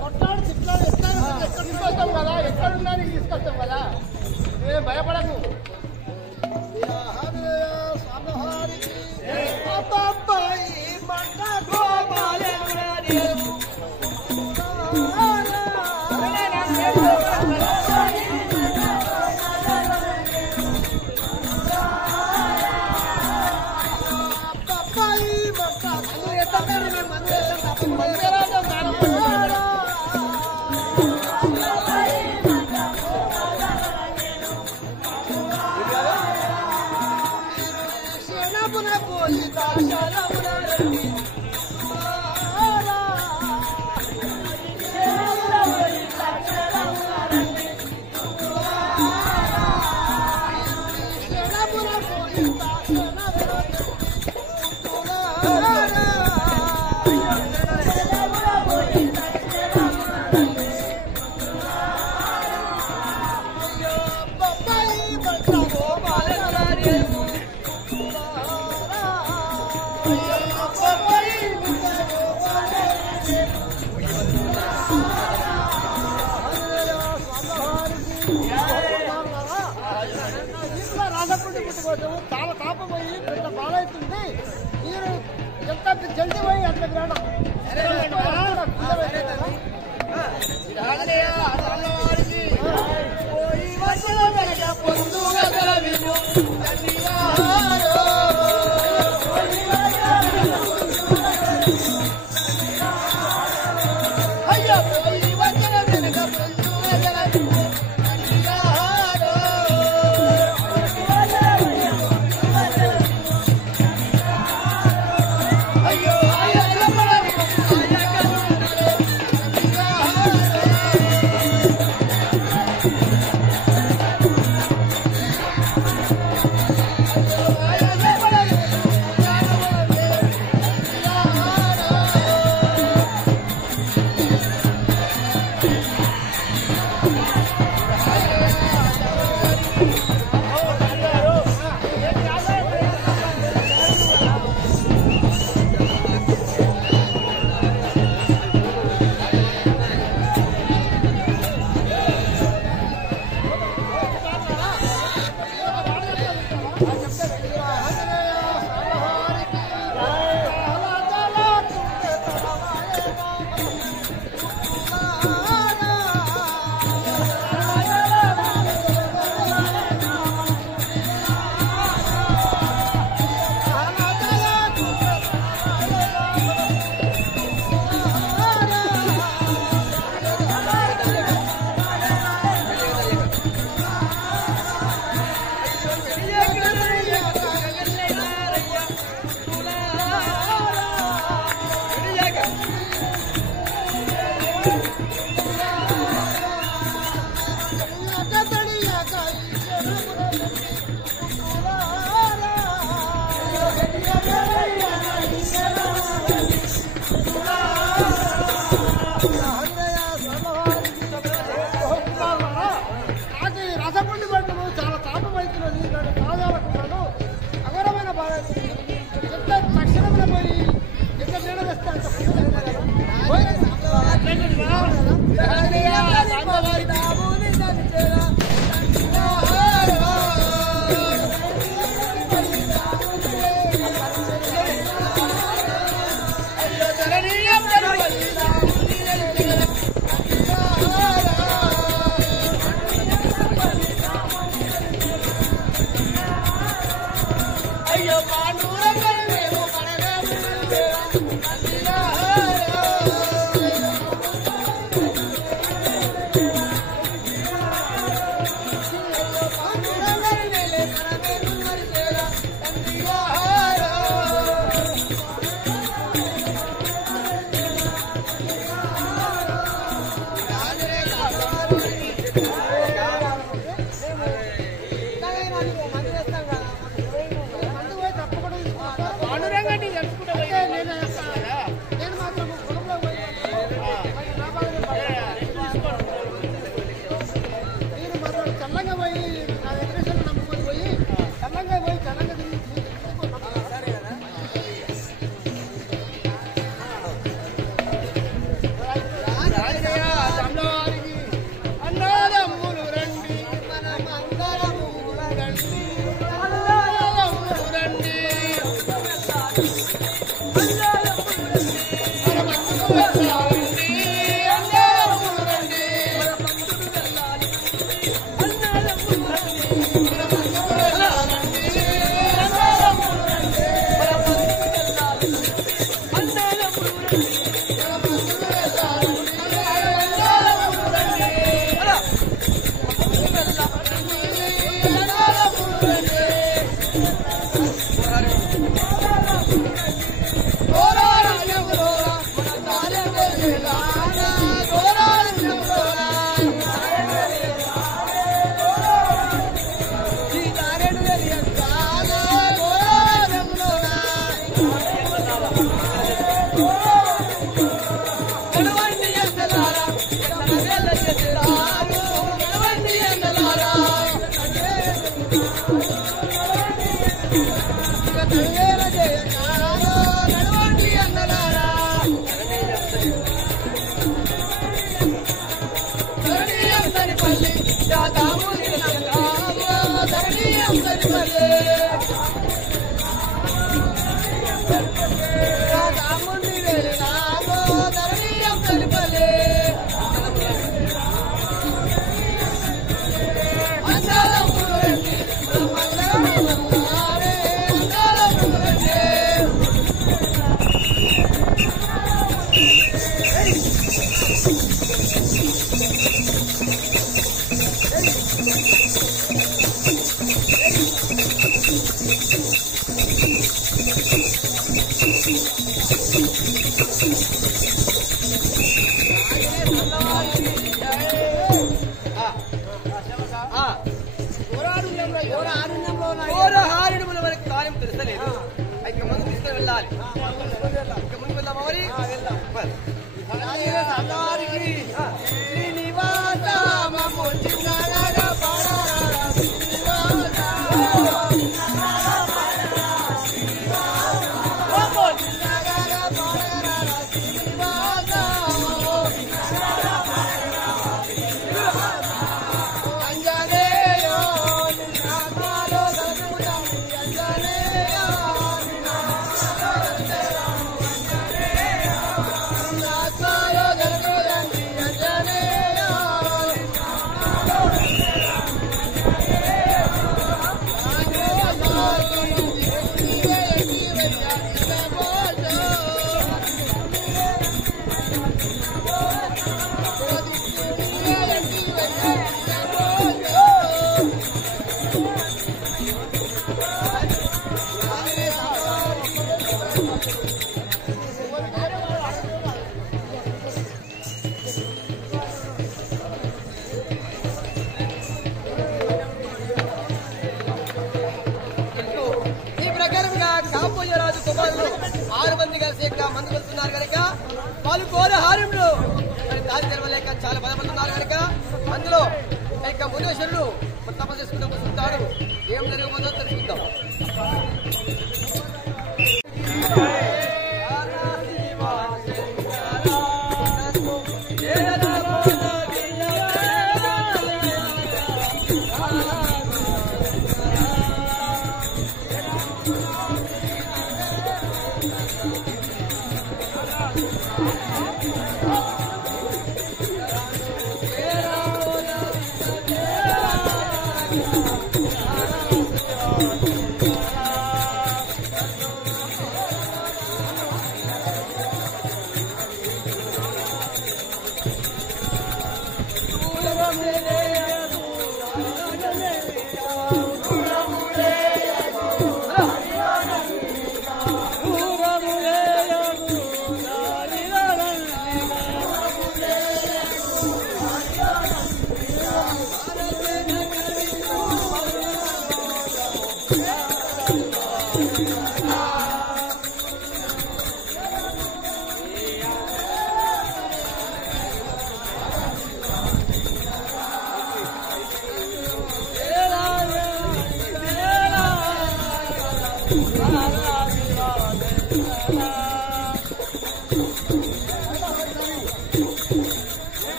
కొట్లాడు తిట్లాడు ఎక్కడ తీసుకొస్తాం కదా, ఎక్కడున్నానికి తీసుకొస్తాం కదా, ఏ భయపడకు. చాలా తాపపోయి పెద్ద బాధవుతుంది. మీరు ఎంత జల్దీ పోయి అంత గ్రామం అయ్యో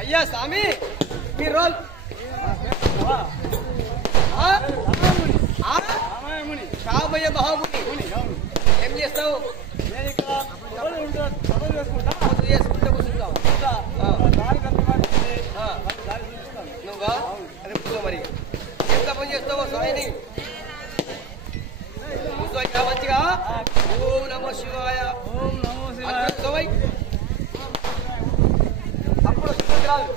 అయ్యా స్వామి మీ రోల్ కాబోయే మహాముని ఏం చేస్తావు? చేసుకుంటే కూర్చుంటావు నువ్వా? అదే కూర్చో మరి. ఎంత పని చేస్తావో స్వామిని కూర్చో మంచిగా. ఓం నమో శివాయ కూర్చోవై. అప్పుడు రాదు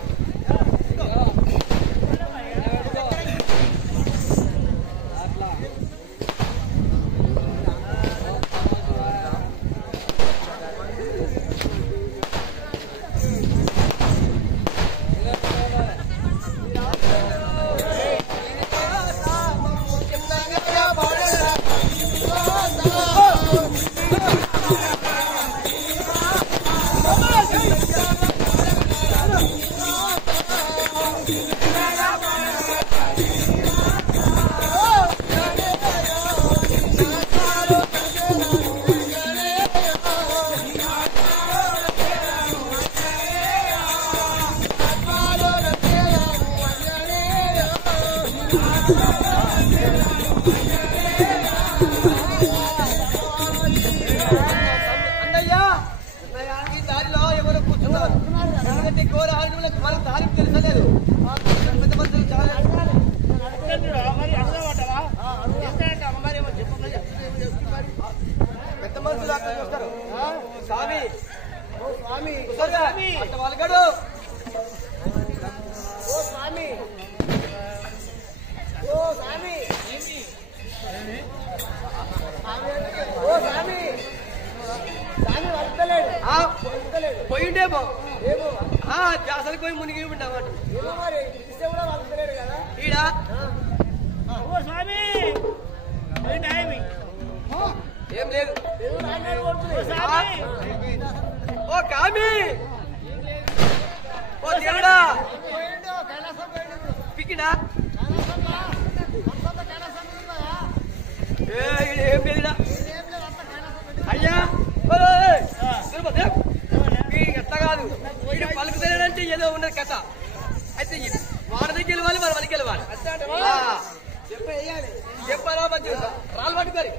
స్వామి వాళ్ళగడు స్వామి ఓ స్వామి ఓ స్వామి స్వామి వస్తలేడు పోయిండేమో ఏమో అసలు పోయి మునిగి ఉంటామాట ఏమో మరి ఇస్తే కూడా వస్తలేడు కదా ఈడ ఓ స్వామి ఏం లేదు ఏదో రాంగాడు కొడుతుంది స్వామి ఓ కామి ఓ దేవుడా పోయిండు కైలాసం పోయిండు పిక్కిడా కైలాసంలా అంత కైలాసం ఉందా ఏం లేదుడా ఏం లేదు అంత కైలాసం పెట్టి అయ్యా ఎట్లా కాదు వీడు పలుకుతాడంటే ఏదో ఉన్నది కథ అయితే వాడి దగ్గర వెళ్ళాలి మన మనకి వెళ్ళాలి చెప్పేయాలి చెప్పాలా మంచిగా రాళ్ళు పట్టుకోరి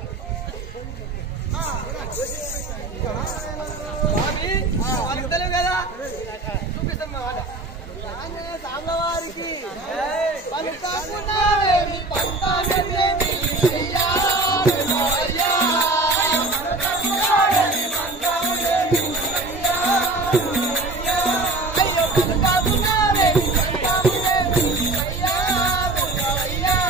పలుకుతలేవు కదా చూపిస్తాం మేము మాట సాంబవారికి పలుకుతాకున్నావేమి పంతానేమి అయ్యా అయ్యా అయ్యో పలుకుతాకున్నావేమి పంతానేమి అయ్యా అయ్యా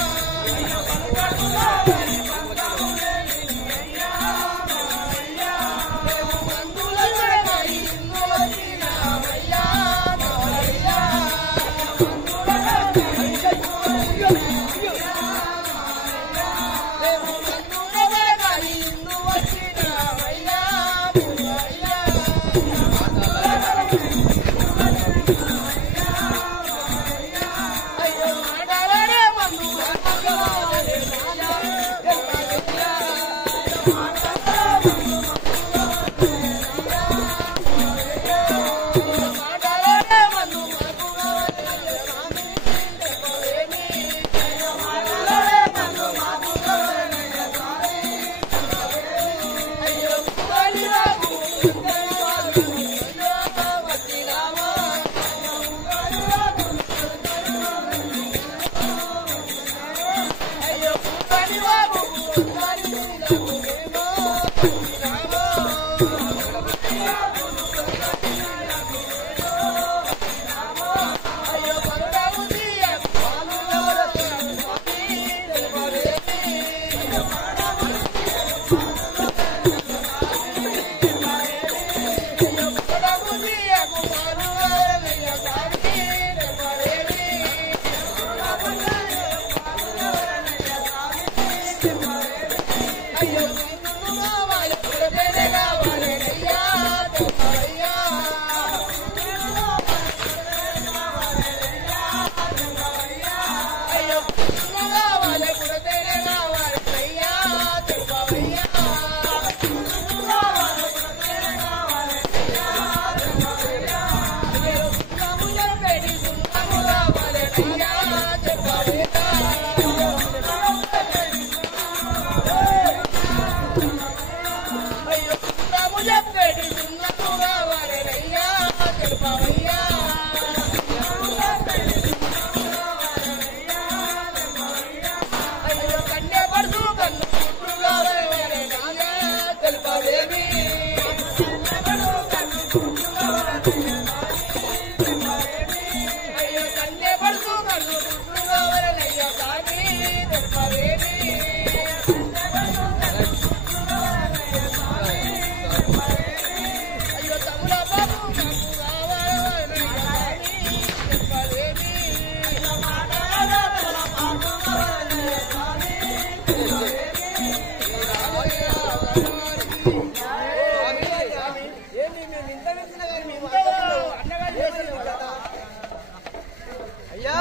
అయ్యా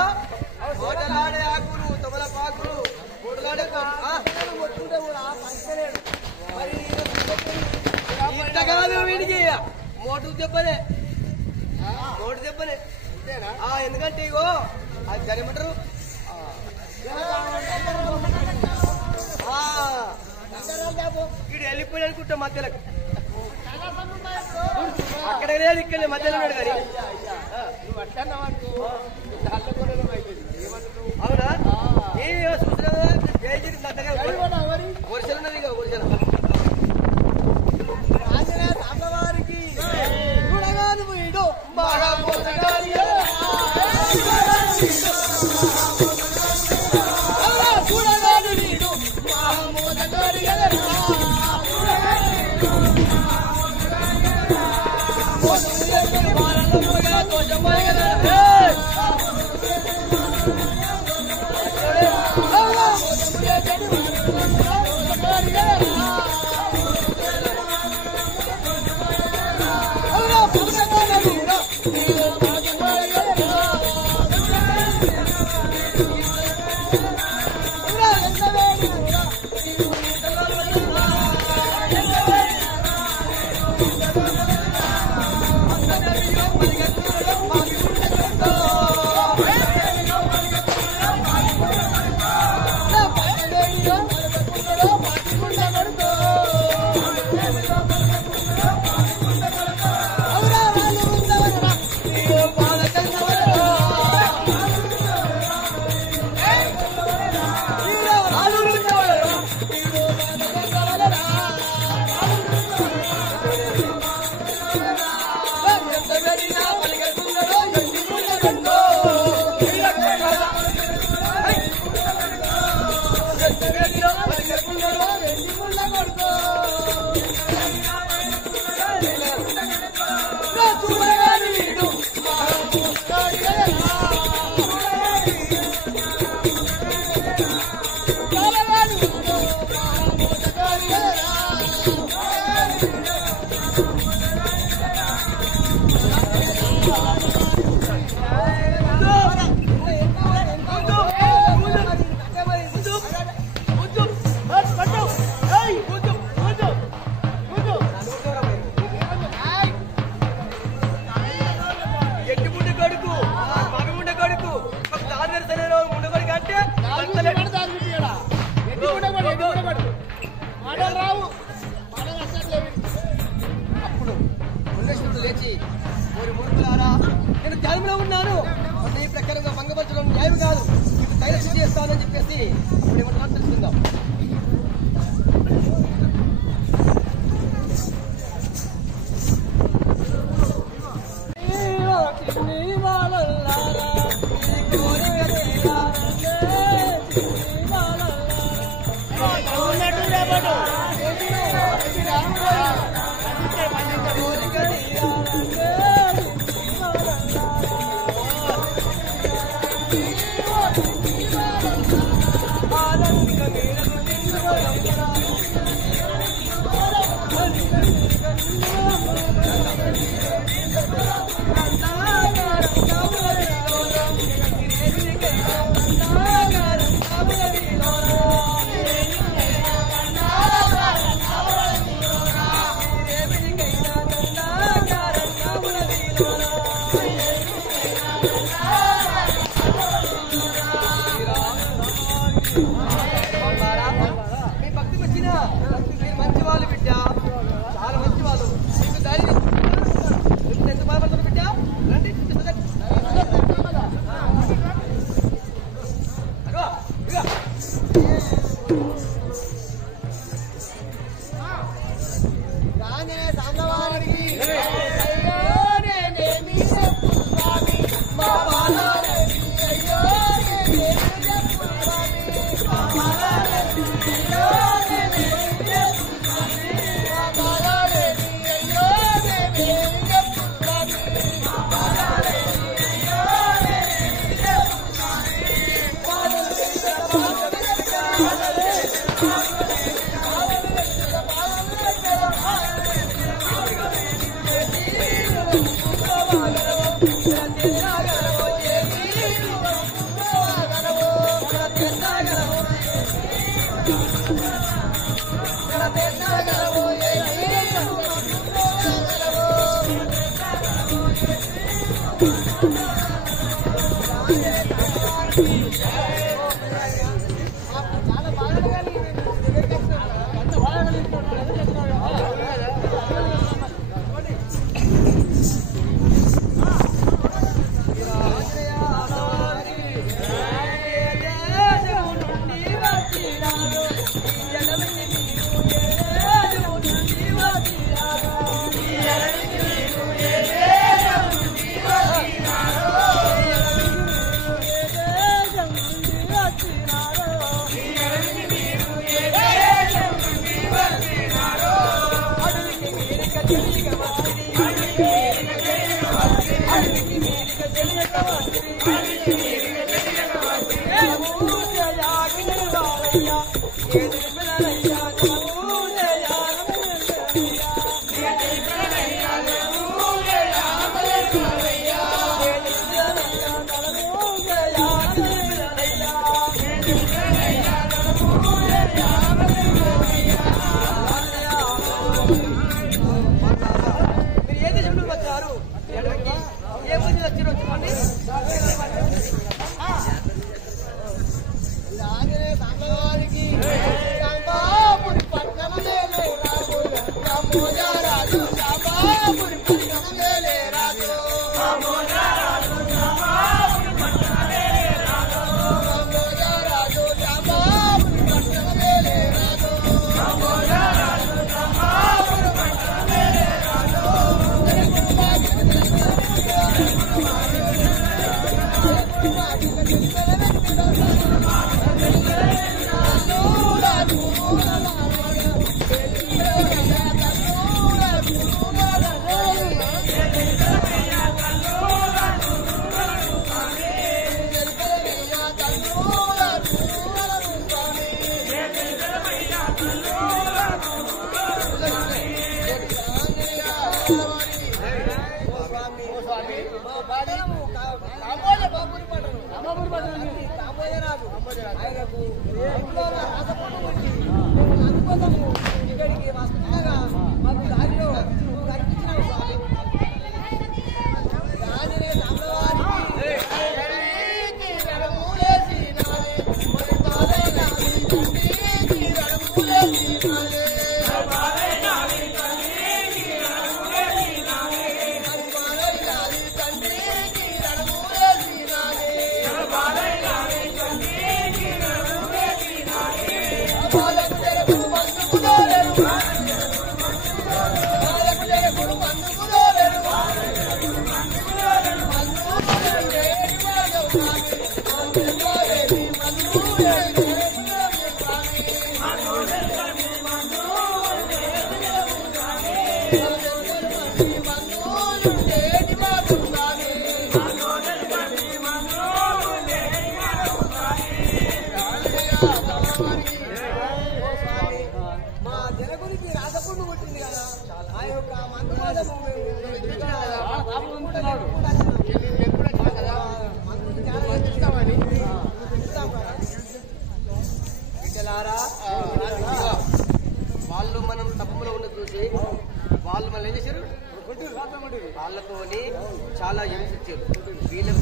ఓటలాడే ఆకులు తమలపాకులు ఓటలాడే వచ్చుంటే కూడా పంచలేడు మరి ఇంత కాదు వీడికి మోటు చెప్పనే మోటు చెప్పనే ఎందుకంటే ఇగో అది జరమంటారు వీడు వెళ్ళిపోయి అనుకుంటా మధ్యలోకి అక్కడ లేదు ఇక్కడ మధ్యలో ఉన్నాడు కానీ అవునా ఏ చూసినా జయగిరి నా దగ్గర వర్షాలు ఉన్నది ఇక వర్షాలు అమ్మవారికి చూడగాను వీడు బాగా ఇక్కడికి వస్తుండగా మాకు దారిలో కనిపించినావు స్వామి. మా జనకునికి రాజపుండు కొట్టింది కదా ఆ యొక్క మందు బిడ్డలారా, వాళ్ళు మనం తప్పులో ఉన్న చూసి వాళ్ళు మనం ఏం చేశారు, వాళ్ళతోని చాలా హింసించారు. వీళ్ళకు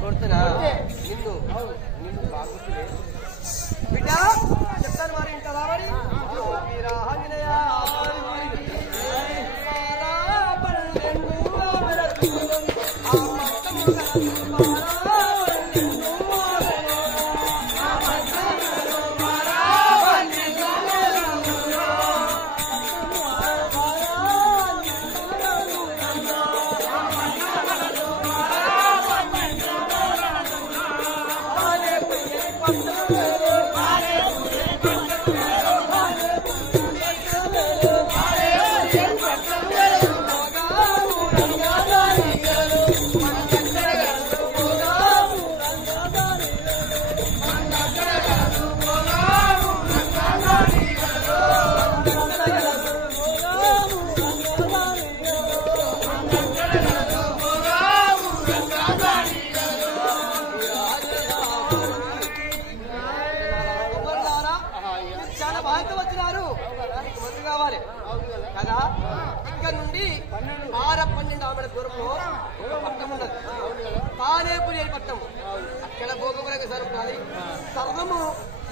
కొడుతున్నా నిన్ను బాగుంటుంది బిడ్డ చెప్తాను మరి ఇంకా రావడి కదా. ఇక్కడ నుండి 12 ఆమెల దూరంలో ఒక పట్టం ఉన్నది, తానేపురి అని పట్టం. అక్కడ భోగములకు సరుకున్నది, సర్వము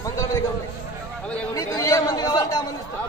మందుల మీద ఉంది. నీకు ఏ మంది కావాలంటే ఆ మంది ఇస్తాం.